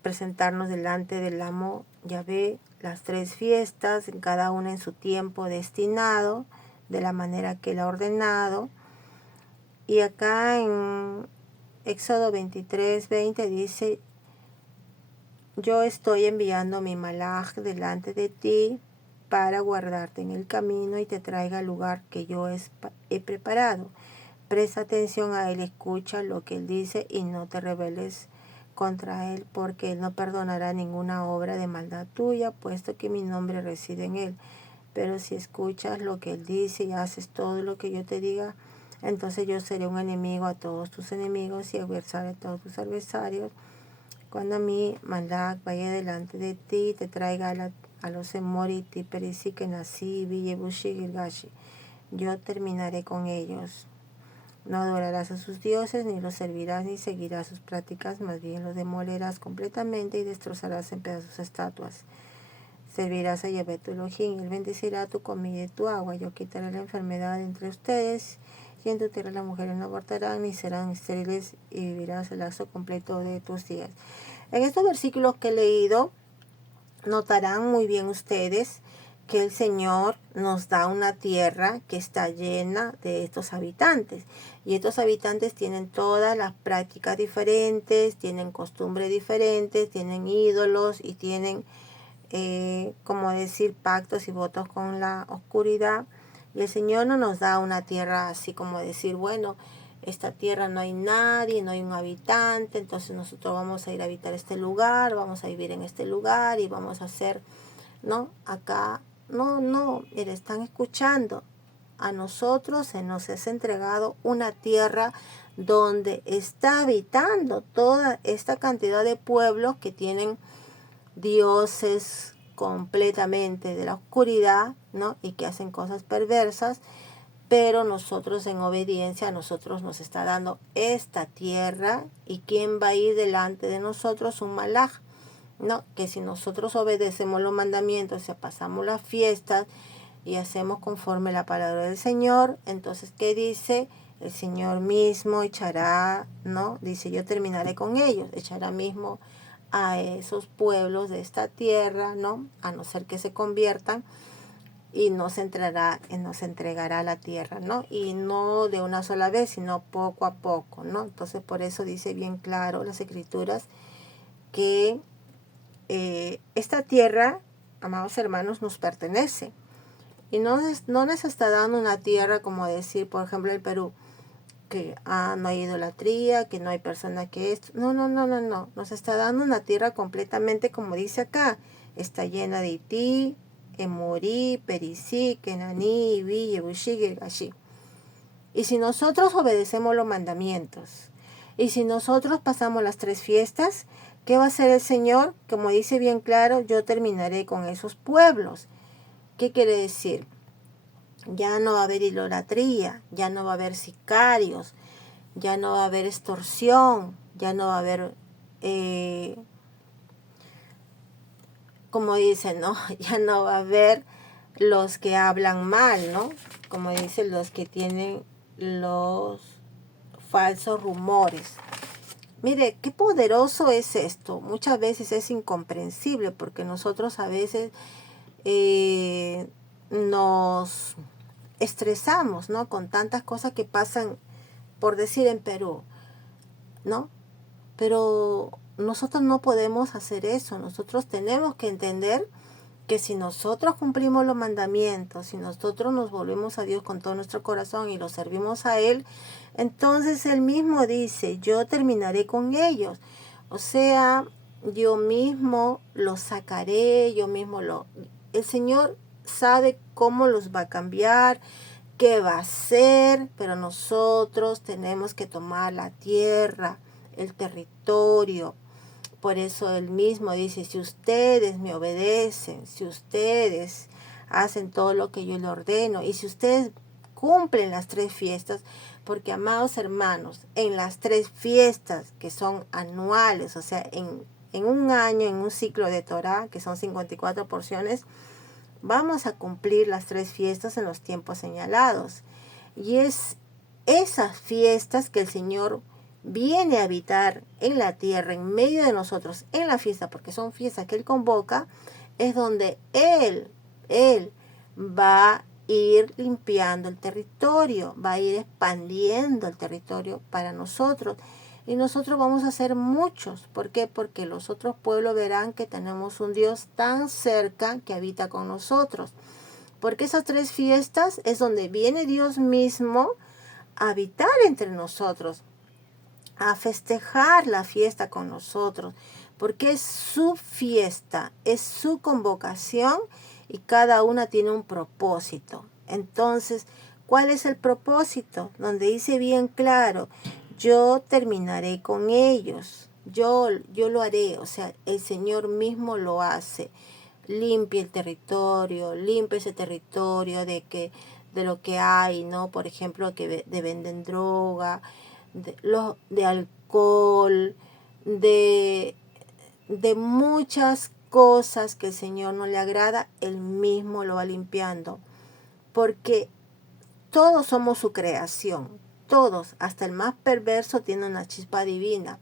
presentarnos delante del amo Yahvé las 3 fiestas, cada una en su tiempo destinado, de la manera que Él ha ordenado. Y acá en Éxodo 23:20 dice, yo estoy enviando mi malaj delante de ti para guardarte en el camino y te traiga al lugar que yo he preparado. Presta atención a Él, escucha lo que Él dice y no te rebeles contra Él, porque Él no perdonará ninguna obra de maldad tuya, puesto que mi nombre reside en Él. Pero si escuchas lo que Él dice y haces todo lo que yo te diga, entonces yo seré un enemigo a todos tus enemigos y adversario a todos tus adversarios. Cuando mi maldad vaya delante de ti, te traiga a los Emoriti, Perisi, Kenasi, Yebushi, Gilgashi, yo terminaré con ellos. No adorarás a sus dioses, ni los servirás, ni seguirás sus prácticas, más bien los demolerás completamente y destrozarás en pedazos sus estatuas. Servirás a Yahvé tu Elohim, y Él bendecirá tu comida y tu agua. Yo quitaré la enfermedad entre ustedes, y en tu tierra las mujeres no abortarán, ni serán estériles, y vivirás el lazo completo de tus días. En estos versículos que he leído, notarán muy bien ustedes que el Señor nos da una tierra que está llena de estos habitantes. Y estos habitantes tienen todas las prácticas diferentes, tienen costumbres diferentes, tienen ídolos y tienen como decir, pactos y votos con la oscuridad. Y el Señor no nos da una tierra así como decir, bueno, esta tierra no hay nadie, no hay un habitante, entonces nosotros vamos a ir a habitar este lugar, vamos a vivir en este lugar y vamos a hacer, no, acá, no, mire, están escuchando. A nosotros se nos es entregado una tierra donde está habitando toda esta cantidad de pueblos que tienen dioses completamente de la oscuridad, ¿no? Y que hacen cosas perversas, pero nosotros en obediencia, a nosotros nos está dando esta tierra. ¿Y quién va a ir delante de nosotros? Un malaj, ¿no? Que si nosotros obedecemos los mandamientos, si pasamos las fiestas y hacemos conforme la palabra del Señor, entonces, ¿qué dice? El Señor mismo echará, ¿no? Dice, yo terminaré con ellos, echará mismo a esos pueblos de esta tierra, ¿no? A no ser que se conviertan, y nos entregará la tierra, ¿no? Y no de una sola vez, sino poco a poco, ¿no? Entonces, por eso dice bien claro las Escrituras que esta tierra, amados hermanos, nos pertenece. Y no nos está dando una tierra como decir, por ejemplo, el Perú, que no hay idolatría, que no hay persona que es. No. Nos está dando una tierra completamente, como dice acá, está llena de Ití, Emorí, Pericí, Kenaní, Iví, Yebushí, Girgashi. Y si nosotros obedecemos los mandamientos, y si nosotros pasamos las 3 fiestas, ¿qué va a hacer el Señor? Como dice bien claro, yo terminaré con esos pueblos. ¿Qué quiere decir? Ya no va a haber idolatría, ya no va a haber sicarios, ya no va a haber extorsión, ya no va a haber, como dicen, ¿no? Ya no va a haber los que hablan mal, ¿no? Como dicen, los que tienen los falsos rumores. Mire, qué poderoso es esto. Muchas veces es incomprensible porque nosotros a veces nos estresamos, ¿no? Con tantas cosas que pasan, por decir, en Perú, ¿no? Pero nosotros no podemos hacer eso. Nosotros tenemos que entender que si nosotros cumplimos los mandamientos, si nosotros nos volvemos a Dios con todo nuestro corazón y lo servimos a Él, entonces Él mismo dice, yo terminaré con ellos. O sea, yo mismo los sacaré, El Señor sabe cómo los va a cambiar, qué va a hacer, pero nosotros tenemos que tomar la tierra, el territorio. Por eso Él mismo dice, si ustedes me obedecen, si ustedes hacen todo lo que yo les ordeno, y si ustedes cumplen las 3 fiestas, porque amados hermanos, en las 3 fiestas que son anuales, o sea, en un año, en un ciclo de Torah, que son 54 porciones, vamos a cumplir las 3 fiestas en los tiempos señalados. Y es esas fiestas que el Señor viene a habitar en la tierra, en medio de nosotros, en la fiesta, porque son fiestas que Él convoca, es donde Él va a ir limpiando el territorio, va a ir expandiendo el territorio para nosotros. Y nosotros vamos a ser muchos. ¿Por qué? Porque los otros pueblos verán que tenemos un Dios tan cerca que habita con nosotros. Porque esas 3 fiestas es donde viene Dios mismo a habitar entre nosotros, a festejar la fiesta con nosotros, porque es su fiesta, es su convocación y cada una tiene un propósito. Entonces, ¿cuál es el propósito? Donde dice bien claro, yo terminaré con ellos, yo lo haré, o sea, el Señor mismo lo hace. Limpia el territorio, limpia ese territorio de lo que hay, ¿no? Por ejemplo, que venden droga, de alcohol, de muchas cosas que el Señor no le agrada, Él mismo lo va limpiando. Porque todos somos su creación, todos, hasta el más perverso tiene una chispa divina.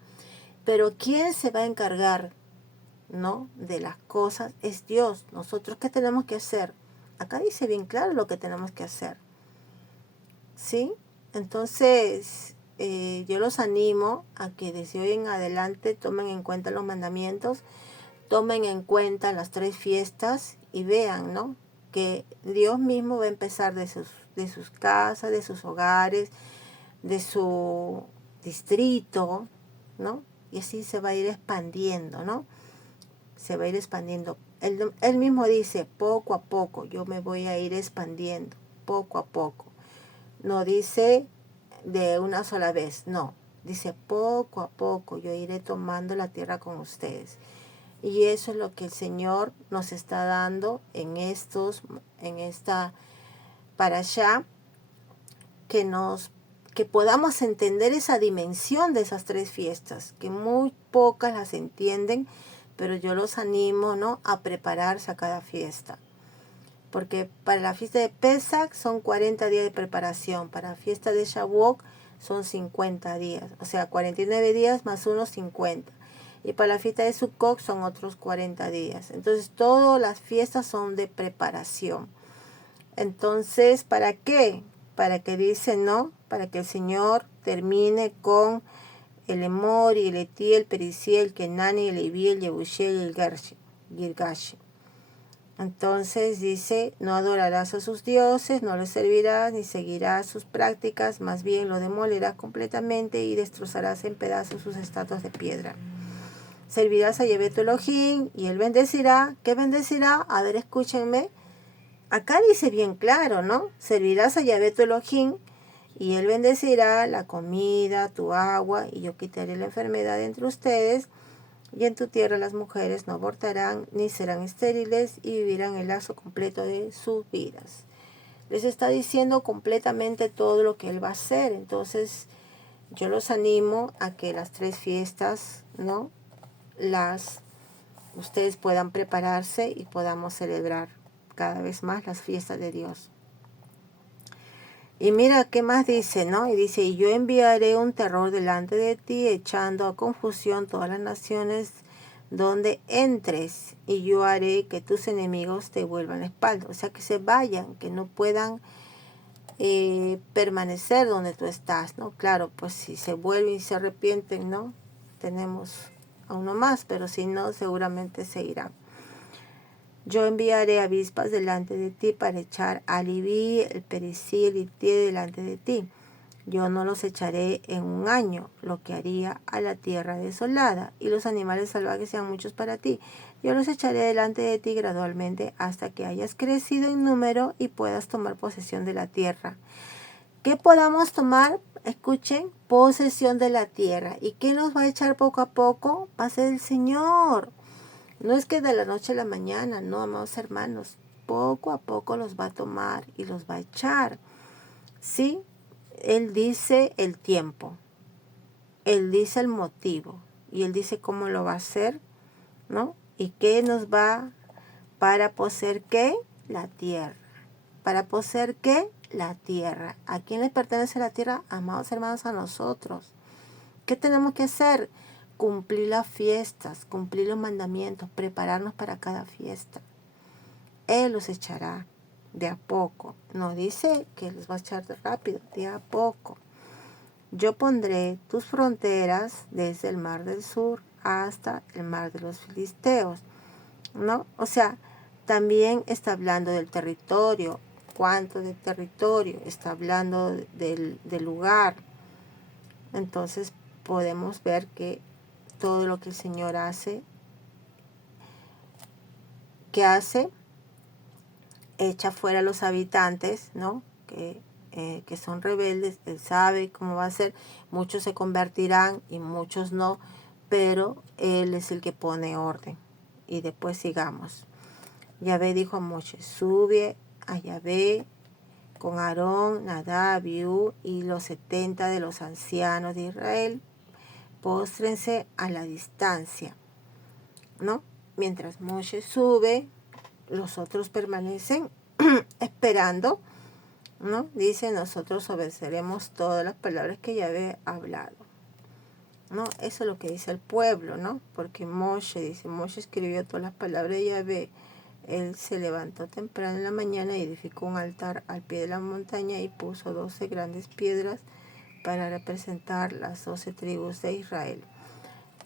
Pero ¿quién se va a encargar, no, de las cosas? Es Dios. ¿Nosotros qué tenemos que hacer? Acá dice bien claro lo que tenemos que hacer. ¿Sí? Entonces, yo los animo a que desde hoy en adelante tomen en cuenta los mandamientos, tomen en cuenta las 3 fiestas y vean, ¿no? Que Dios mismo va a empezar de sus casas, de sus hogares, de su distrito, ¿no? Y así se va a ir expandiendo, ¿no? Se va a ir expandiendo. Él mismo dice, poco a poco, yo me voy a ir expandiendo, poco a poco. No dice de una sola vez, no. Dice, poco a poco, yo iré tomando la tierra con ustedes. Y eso es lo que el Señor nos está dando en esta parashá, que podamos entender esa dimensión de esas 3 fiestas, que muy pocas las entienden, pero yo los animo, ¿no?, a prepararse a cada fiesta. Porque para la fiesta de Pesach son 40 días de preparación, para la fiesta de Shavuot son 50 días, o sea, 49 días más unos 50. Y para la fiesta de Sukkot son otros 40 días. Entonces, todas las fiestas son de preparación. Entonces, ¿para qué? Para que dice, ¿no? Para que el Señor termine con el Emor y el Etí, el Perisí, el Kenani, el Leví, el Yebushel y el Girgashi. Entonces dice, no adorarás a sus dioses, no les servirás, ni seguirás sus prácticas, más bien lo demolerás completamente y destrozarás en pedazos sus estatuas de piedra. Servirás a Yahvé tu Elohim y él bendecirá. ¿Qué bendecirá? A ver, escúchenme. Acá dice bien claro, ¿no? Servirás a Yahvé tu Elohim y él bendecirá la comida, tu agua, y yo quitaré la enfermedad entre ustedes. Y en tu tierra las mujeres no abortarán ni serán estériles y vivirán el lazo completo de sus vidas. Les está diciendo completamente todo lo que él va a hacer. Entonces yo los animo a que las 3 fiestas, ¿no?, ustedes puedan prepararse y podamos celebrar cada vez más las fiestas de Dios. Y mira qué más dice, ¿no? Y dice, y yo enviaré un terror delante de ti, echando a confusión todas las naciones donde entres, y yo haré que tus enemigos te vuelvan la espalda. O sea, que se vayan, que no puedan permanecer donde tú estás, ¿no? Claro, pues si se vuelven y se arrepienten, ¿no?, tenemos a uno más, pero si no, seguramente seguirán. Yo enviaré avispas delante de ti para echar al Leví, el Perisí, el Ití delante de ti. Yo no los echaré en un año, lo que haría a la tierra desolada, y los animales salvajes sean muchos para ti. Yo los echaré delante de ti gradualmente hasta que hayas crecido en número y puedas tomar posesión de la tierra. ¿Qué podamos tomar? Escuchen, posesión de la tierra. ¿Y qué nos va a echar poco a poco? Va a ser el Señor. No es que de la noche a la mañana, no, amados hermanos. Poco a poco los va a tomar y los va a echar. ¿Sí? Él dice el tiempo. Él dice el motivo. Y Él dice cómo lo va a hacer, ¿no? ¿Y qué nos va para poseer qué? La tierra. ¿Para poseer qué? La tierra. ¿A quién le pertenece la tierra? Amados hermanos, a nosotros. ¿Qué tenemos que hacer? Cumplir las fiestas, cumplir los mandamientos, prepararnos para cada fiesta. Él los echará de a poco. No dice que los va a echar rápido, de a poco. Yo pondré tus fronteras desde el mar del sur hasta el mar de los filisteos, ¿no? O sea, también está hablando del territorio. ¿Cuánto de territorio? Está hablando del lugar. Entonces podemos ver que todo lo que el Señor hace, echa fuera a los habitantes, ¿no?, que son rebeldes. Él sabe cómo va a ser. Muchos se convertirán y muchos no, pero Él es el que pone orden. Y después sigamos. Yahvé dijo a Moshe, sube a Yahvé con Aarón, Nadab, Abiú y los 70 de los ancianos de Israel. Póstrense a la distancia, ¿no? Mientras Moshe sube, los otros permanecen esperando, ¿no? Dice, nosotros obedeceremos todas las palabras que Yahvé ha hablado, ¿no? Eso es lo que dice el pueblo, ¿no? Porque Moshe escribió todas las palabras de Yahvé. Él se levantó temprano en la mañana y edificó un altar al pie de la montaña y puso 12 grandes piedras para representar las 12 tribus de Israel.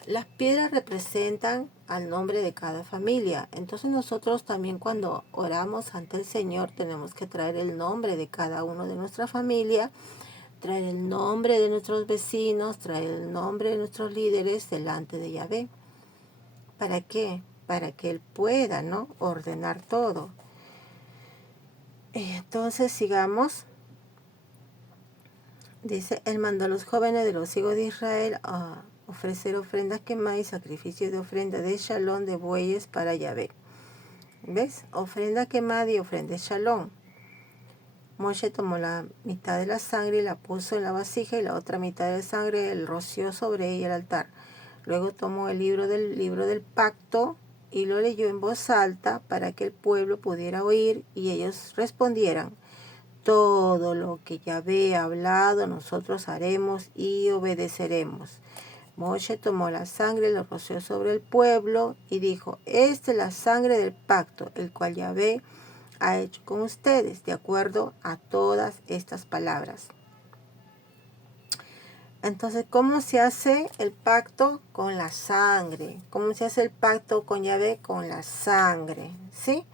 Las piedras representan al nombre de cada familia. Entonces nosotros también cuando oramos ante el Señor tenemos que traer el nombre de cada uno de nuestra familia, traer el nombre de nuestros vecinos, traer el nombre de nuestros líderes delante de Yahvé. ¿Para qué? Para que Él pueda, ¿no?, ordenar todo. Entonces sigamos. Dice, Él mandó a los jóvenes de los hijos de Israel a ofrecer ofrendas quemadas y sacrificios de ofrenda de shalom de bueyes para Yahvé. ¿Ves? Ofrenda quemada y ofrenda de shalom. Moshe tomó la mitad de la sangre y la puso en la vasija y la otra mitad de la sangre el roció sobre ella el altar. Luego tomó el libro del pacto y lo leyó en voz alta para que el pueblo pudiera oír y ellos respondieran: todo lo que Yahvé ha hablado nosotros haremos y obedeceremos. Moshe tomó la sangre, lo roció sobre el pueblo y dijo: esta es la sangre del pacto, el cual Yahvé ha hecho con ustedes, de acuerdo a todas estas palabras. Entonces, ¿cómo se hace el pacto? Con la sangre. ¿Cómo se hace el pacto con Yahvé? Con la sangre, ¿sí?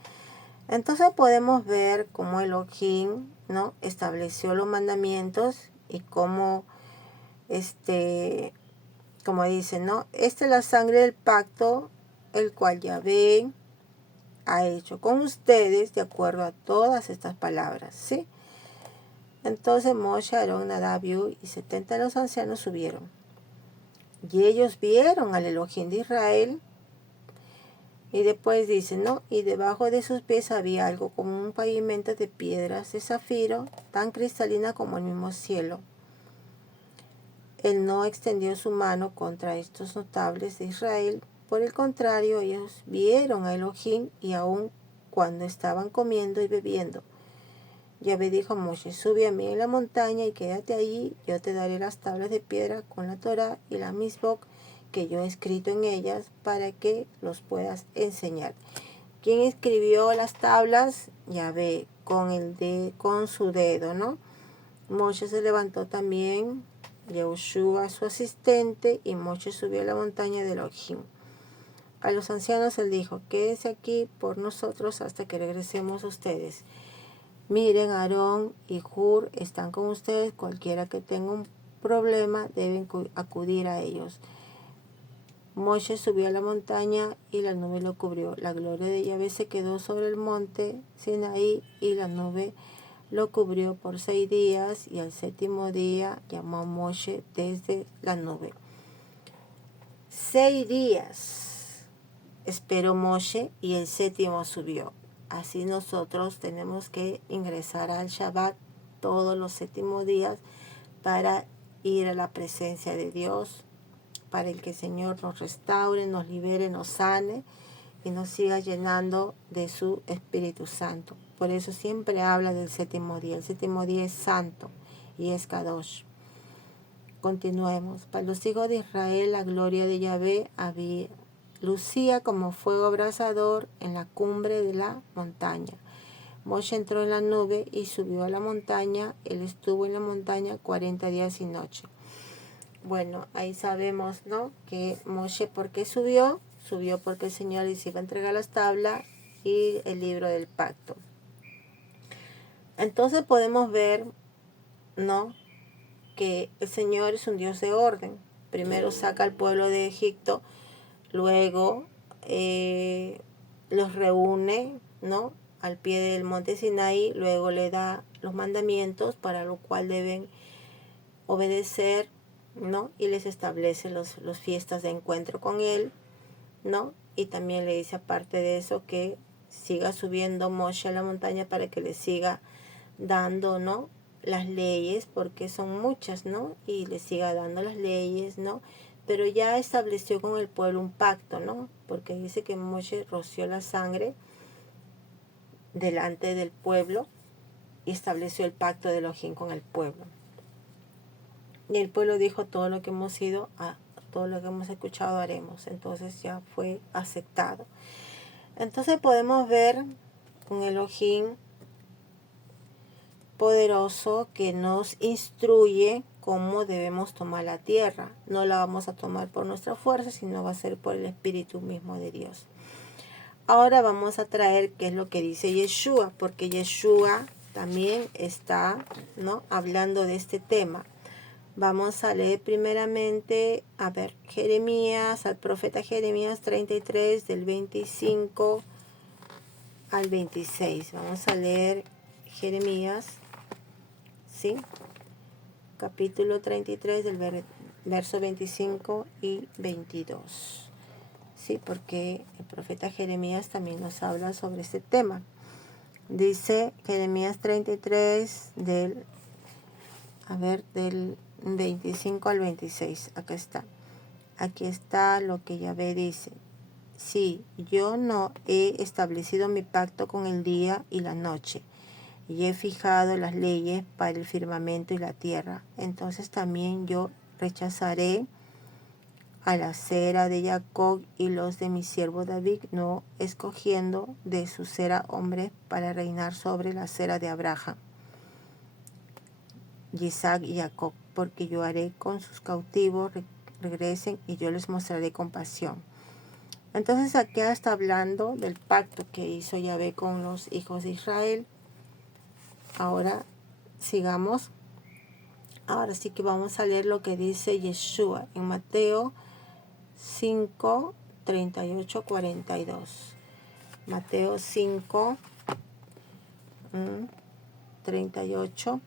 Entonces podemos ver cómo Elohim, ¿no?, estableció los mandamientos y cómo, como dice, ¿no?, esta es la sangre del pacto, el cual Yahvé ha hecho con ustedes, de acuerdo a todas estas palabras, ¿sí? Entonces Moshe, Aarón, Nadab y 70 de los ancianos subieron. Y ellos vieron al Elohim de Israel. Y después dice, ¿no? Y debajo de sus pies había algo como un pavimento de piedras de zafiro, tan cristalina como el mismo cielo. Él no extendió su mano contra estos notables de Israel. Por el contrario, ellos vieron a Elohim y aun cuando estaban comiendo y bebiendo. Yahvé dijo a Moshe: sube a mí en la montaña y quédate allí. Yo te daré las tablas de piedra con la Torá y la Misbok que yo he escrito en ellas para que los puedas enseñar. ¿Quién escribió las tablas? Yahvé, con su dedo, ¿no? Moshe se levantó también, Yehoshua su asistente, y Moshe subió a la montaña de Elohim. A los ancianos él dijo: quédense aquí por nosotros hasta que regresemos a ustedes. Miren, Aarón y Hur están con ustedes. Cualquiera que tenga un problema deben acudir a ellos. Moshe subió a la montaña y la nube lo cubrió. La gloria de Yahvé se quedó sobre el monte Sinaí y la nube lo cubrió por 6 días, y al 7º día llamó a Moshe desde la nube. 6 días esperó Moshe y el 7º subió. Así nosotros tenemos que ingresar al Shabbat todos los 7 días para ir a la presencia de Dios, para el que el Señor nos restaure, nos libere, nos sane y nos siga llenando de su Espíritu Santo. Por eso siempre habla del 7º día. El 7º día es santo y es Kadosh. Continuemos. Para los hijos de Israel la gloria de Yahvé lucía como fuego abrasador en la cumbre de la montaña. Moshe entró en la nube y subió a la montaña. Él estuvo en la montaña 40 días y noche. Bueno, ahí sabemos, ¿no?, que Moshe, ¿por qué subió? Subió porque el Señor les iba a entregar las tablas y el libro del pacto. Entonces podemos ver, ¿no?, que el Señor es un Dios de orden. Primero saca al pueblo de Egipto, luego los reúne, ¿no?, al pie del monte Sinaí, luego le da los mandamientos para lo cual deben obedecer, ¿no?, y les establece los fiestas de encuentro con él, ¿no? Y también le dice, aparte de eso, que siga subiendo Moshe a la montaña para que le siga dando, ¿no?, las leyes, porque son muchas, ¿no? Y le siga dando las leyes, ¿no? Pero ya estableció con el pueblo un pacto, ¿no? Porque dice que Moshe roció la sangre delante del pueblo y estableció el pacto de Elohim con el pueblo. Y el pueblo dijo: todo lo que hemos todo lo que hemos escuchado haremos. Entonces ya fue aceptado. Entonces podemos ver un Elohim poderoso que nos instruye cómo debemos tomar la tierra. No la vamos a tomar por nuestra fuerza, sino va a ser por el Espíritu mismo de Dios. Ahora vamos a traer qué es lo que dice Yeshua, porque Yeshua también está, ¿no?, hablando de este tema. Vamos a leer primeramente, a ver, Jeremías, al profeta Jeremías 33, del 25 al 26. Vamos a leer Jeremías, ¿sí? Capítulo 33, del verso 25 y 22. Sí, porque el profeta Jeremías también nos habla sobre este tema. Dice Jeremías 33, del 25 al 26. Acá está. Aquí está lo que Yahvé dice. Sí, yo no he establecido mi pacto con el día y la noche, y he fijado las leyes para el firmamento y la tierra. Entonces también yo rechazaré a la cera de Jacob y los de mi siervo David, no escogiendo de su cera hombres para reinar sobre la cera de Abraham, Isaac y Jacob, porque yo haré con sus cautivos regresen y yo les mostraré compasión. Entonces aquí está hablando del pacto que hizo Yahvé con los hijos de Israel. Ahora sigamos. Ahora sí que vamos a leer lo que dice Yeshua en Mateo 5, 38, 42. Mateo 5, 38,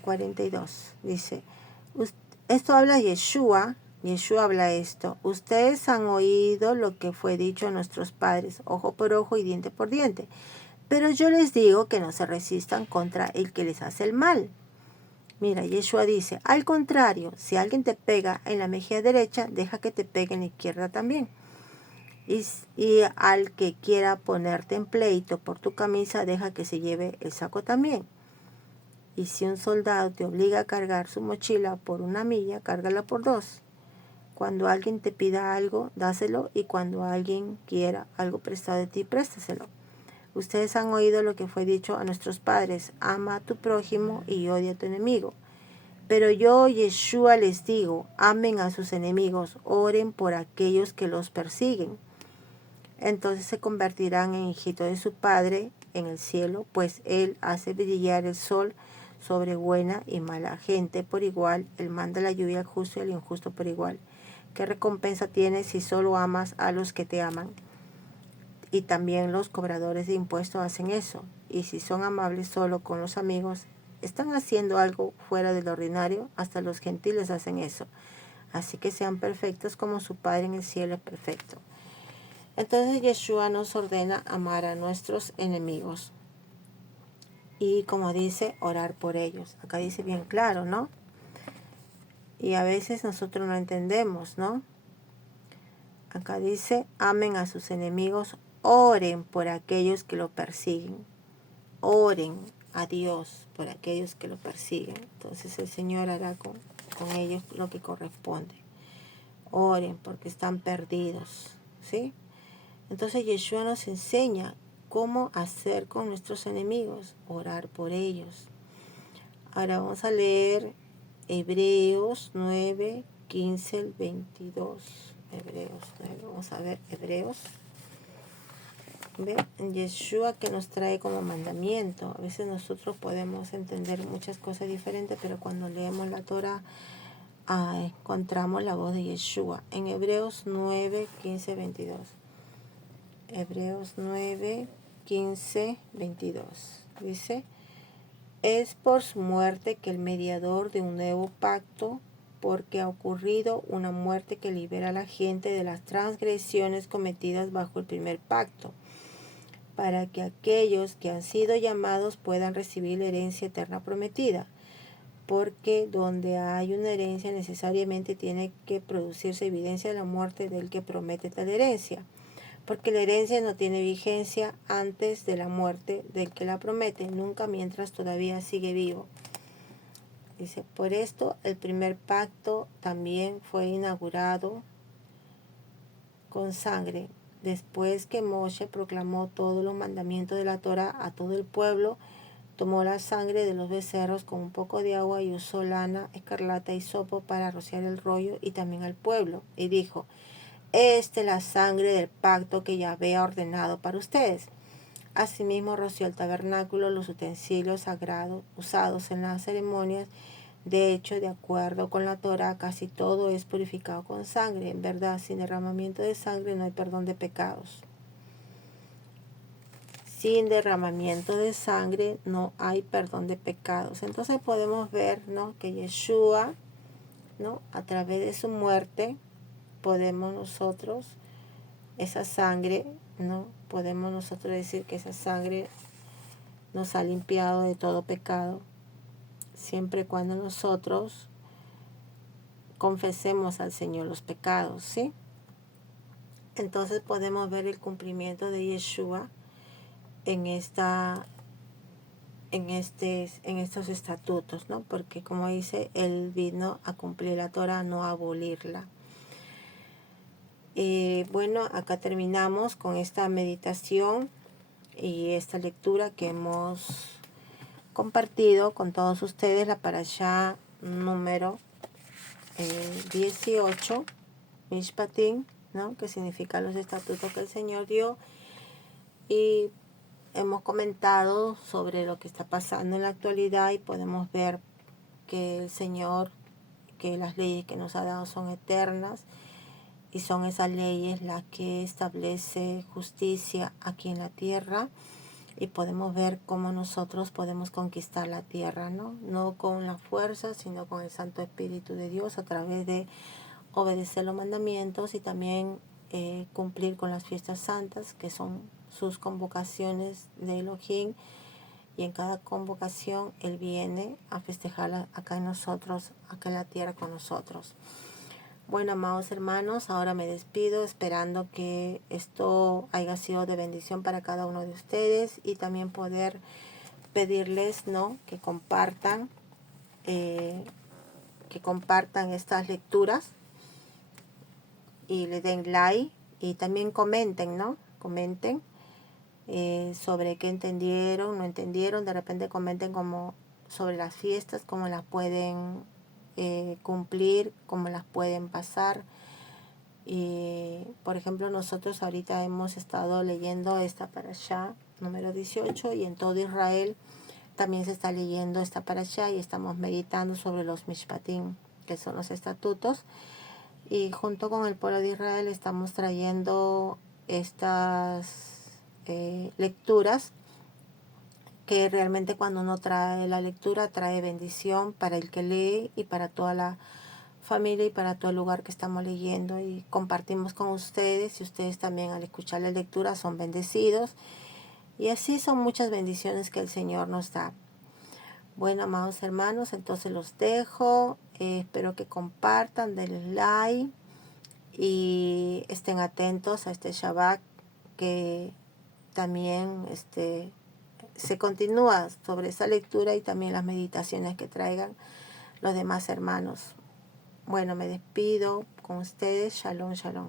42. Dice, esto habla Yeshua. Yeshua habla esto. Ustedes han oído lo que fue dicho a nuestros padres, ojo por ojo y diente por diente. Pero yo les digo que no se resistan contra el que les hace el mal. Mira, Yeshua dice, al contrario, si alguien te pega en la mejilla derecha, deja que te pegue en la izquierda también. Y al que quiera ponerte en pleito por tu camisa, deja que se lleve el saco también. Y si un soldado te obliga a cargar su mochila por 1 milla, cárgala por 2. Cuando alguien te pida algo, dáselo, y cuando alguien quiera algo prestado de ti, préstaselo. Ustedes han oído lo que fue dicho a nuestros padres, ama a tu prójimo y odia a tu enemigo. Pero yo, Yeshua, les digo, amen a sus enemigos, oren por aquellos que los persiguen. Entonces se convertirán en hijitos de su Padre en el cielo, pues Él hace brillar el sol sobre buena y mala gente por igual. Él manda la lluvia al justo y al injusto por igual. ¿Qué recompensa tienes si solo amas a los que te aman? Y también los cobradores de impuestos hacen eso. Y si son amables solo con los amigos, están haciendo algo fuera del ordinario. Hasta los gentiles hacen eso. Así que sean perfectos como su Padre en el cielo es perfecto. Entonces Yeshua nos ordena amar a nuestros enemigos. Y como dice, orar por ellos. Acá dice bien claro, ¿no? Y a veces nosotros no entendemos, ¿no? Acá dice, amen a sus enemigos, oren por aquellos que lo persiguen. Oren a Dios por aquellos que lo persiguen. Entonces el Señor hará con ellos lo que corresponde. Oren porque están perdidos, ¿sí? Entonces Yeshua nos enseña cómo hacer con nuestros enemigos, orar por ellos. Ahora vamos a leer Hebreos 9, 15 al 22. Hebreos 9, vamos a ver Hebreos. ¿Ve? Yeshua que nos trae como mandamiento. A veces nosotros podemos entender muchas cosas diferentes, pero cuando leemos la Torah encontramos la voz de Yeshua. En Hebreos 9, 15, 22. Hebreos 9, 15, 22. Dice, es por su muerte que el mediador de un nuevo pacto, porque ha ocurrido una muerte que libera a la gente de las transgresiones cometidas bajo el primer pacto, para que aquellos que han sido llamados puedan recibir la herencia eterna prometida. Porque donde hay una herencia necesariamente tiene que producirse evidencia de la muerte del que promete tal herencia, porque la herencia no tiene vigencia antes de la muerte del que la promete, nunca mientras todavía sigue vivo. Dice, por esto el primer pacto también fue inaugurado con sangre. Después que Moshe proclamó todos los mandamientos de la Torah a todo el pueblo, Tomó la sangre de los becerros con un poco de agua y usó lana, escarlata y hisopo para rociar el rollo y también al pueblo. Y dijo: esta es la sangre del pacto que Yahvé ha ordenado para ustedes. Asimismo roció el tabernáculo, los utensilios sagrados usados en las ceremonias. De hecho, de acuerdo con la Torá, casi todo es purificado con sangre. En verdad, sin derramamiento de sangre no hay perdón de pecados. Sin derramamiento de sangre no hay perdón de pecados. Entonces podemos ver, ¿no?, que Yeshua, ¿no?, a través de su muerte, podemos nosotros, esa sangre, ¿no?, podemos nosotros decir que esa sangre nos ha limpiado de todo pecado, siempre y cuando nosotros confesemos al Señor los pecados, ¿sí? Entonces podemos ver el cumplimiento de Yeshua en estos estatutos, ¿no? Porque como dice, Él vino a cumplir la Torah, no a abolirla. Bueno, acá terminamos con esta meditación y esta lectura que hemos compartido con todos ustedes, la parashá número 18, Mishpatim, ¿no?, que significa los estatutos que el Señor dio, y hemos comentado sobre lo que está pasando en la actualidad y podemos ver que el Señor, que las leyes que nos ha dado son eternas y son esas leyes las que establece justicia aquí en la tierra, y podemos ver cómo nosotros podemos conquistar la tierra, no con la fuerza, sino con el Santo Espíritu de Dios, a través de obedecer los mandamientos y también cumplir con las fiestas santas, que son sus convocaciones de Elohim, y en cada convocación Él viene a festejarla acá en nosotros, acá en la tierra con nosotros. Bueno, amados hermanos, ahora me despido esperando que esto haya sido de bendición para cada uno de ustedes, y también poder pedirles, ¿no?, que compartan estas lecturas y le den like, y también comenten, ¿no? Comenten sobre qué entendieron, no entendieron. De repente comenten como sobre las fiestas, cómo las pueden cumplir, cómo las pueden pasar. Y por ejemplo, nosotros ahorita hemos estado leyendo esta parashá número 18, y en todo Israel también se está leyendo esta parashá, y estamos meditando sobre los mishpatim, que son los estatutos, y junto con el pueblo de Israel estamos trayendo estas lecturas, que realmente cuando uno trae la lectura trae bendición para el que lee y para toda la familia y para todo el lugar que estamos leyendo, y compartimos con ustedes, y ustedes también al escuchar la lectura son bendecidos, y así son muchas bendiciones que el Señor nos da. Bueno, amados hermanos, entonces los dejo, espero que compartan, denle like y estén atentos a este Shabbat, que también se continúa sobre esa lectura, y también las meditaciones que traigan los demás hermanos. Bueno, me despido con ustedes. Shalom, shalom.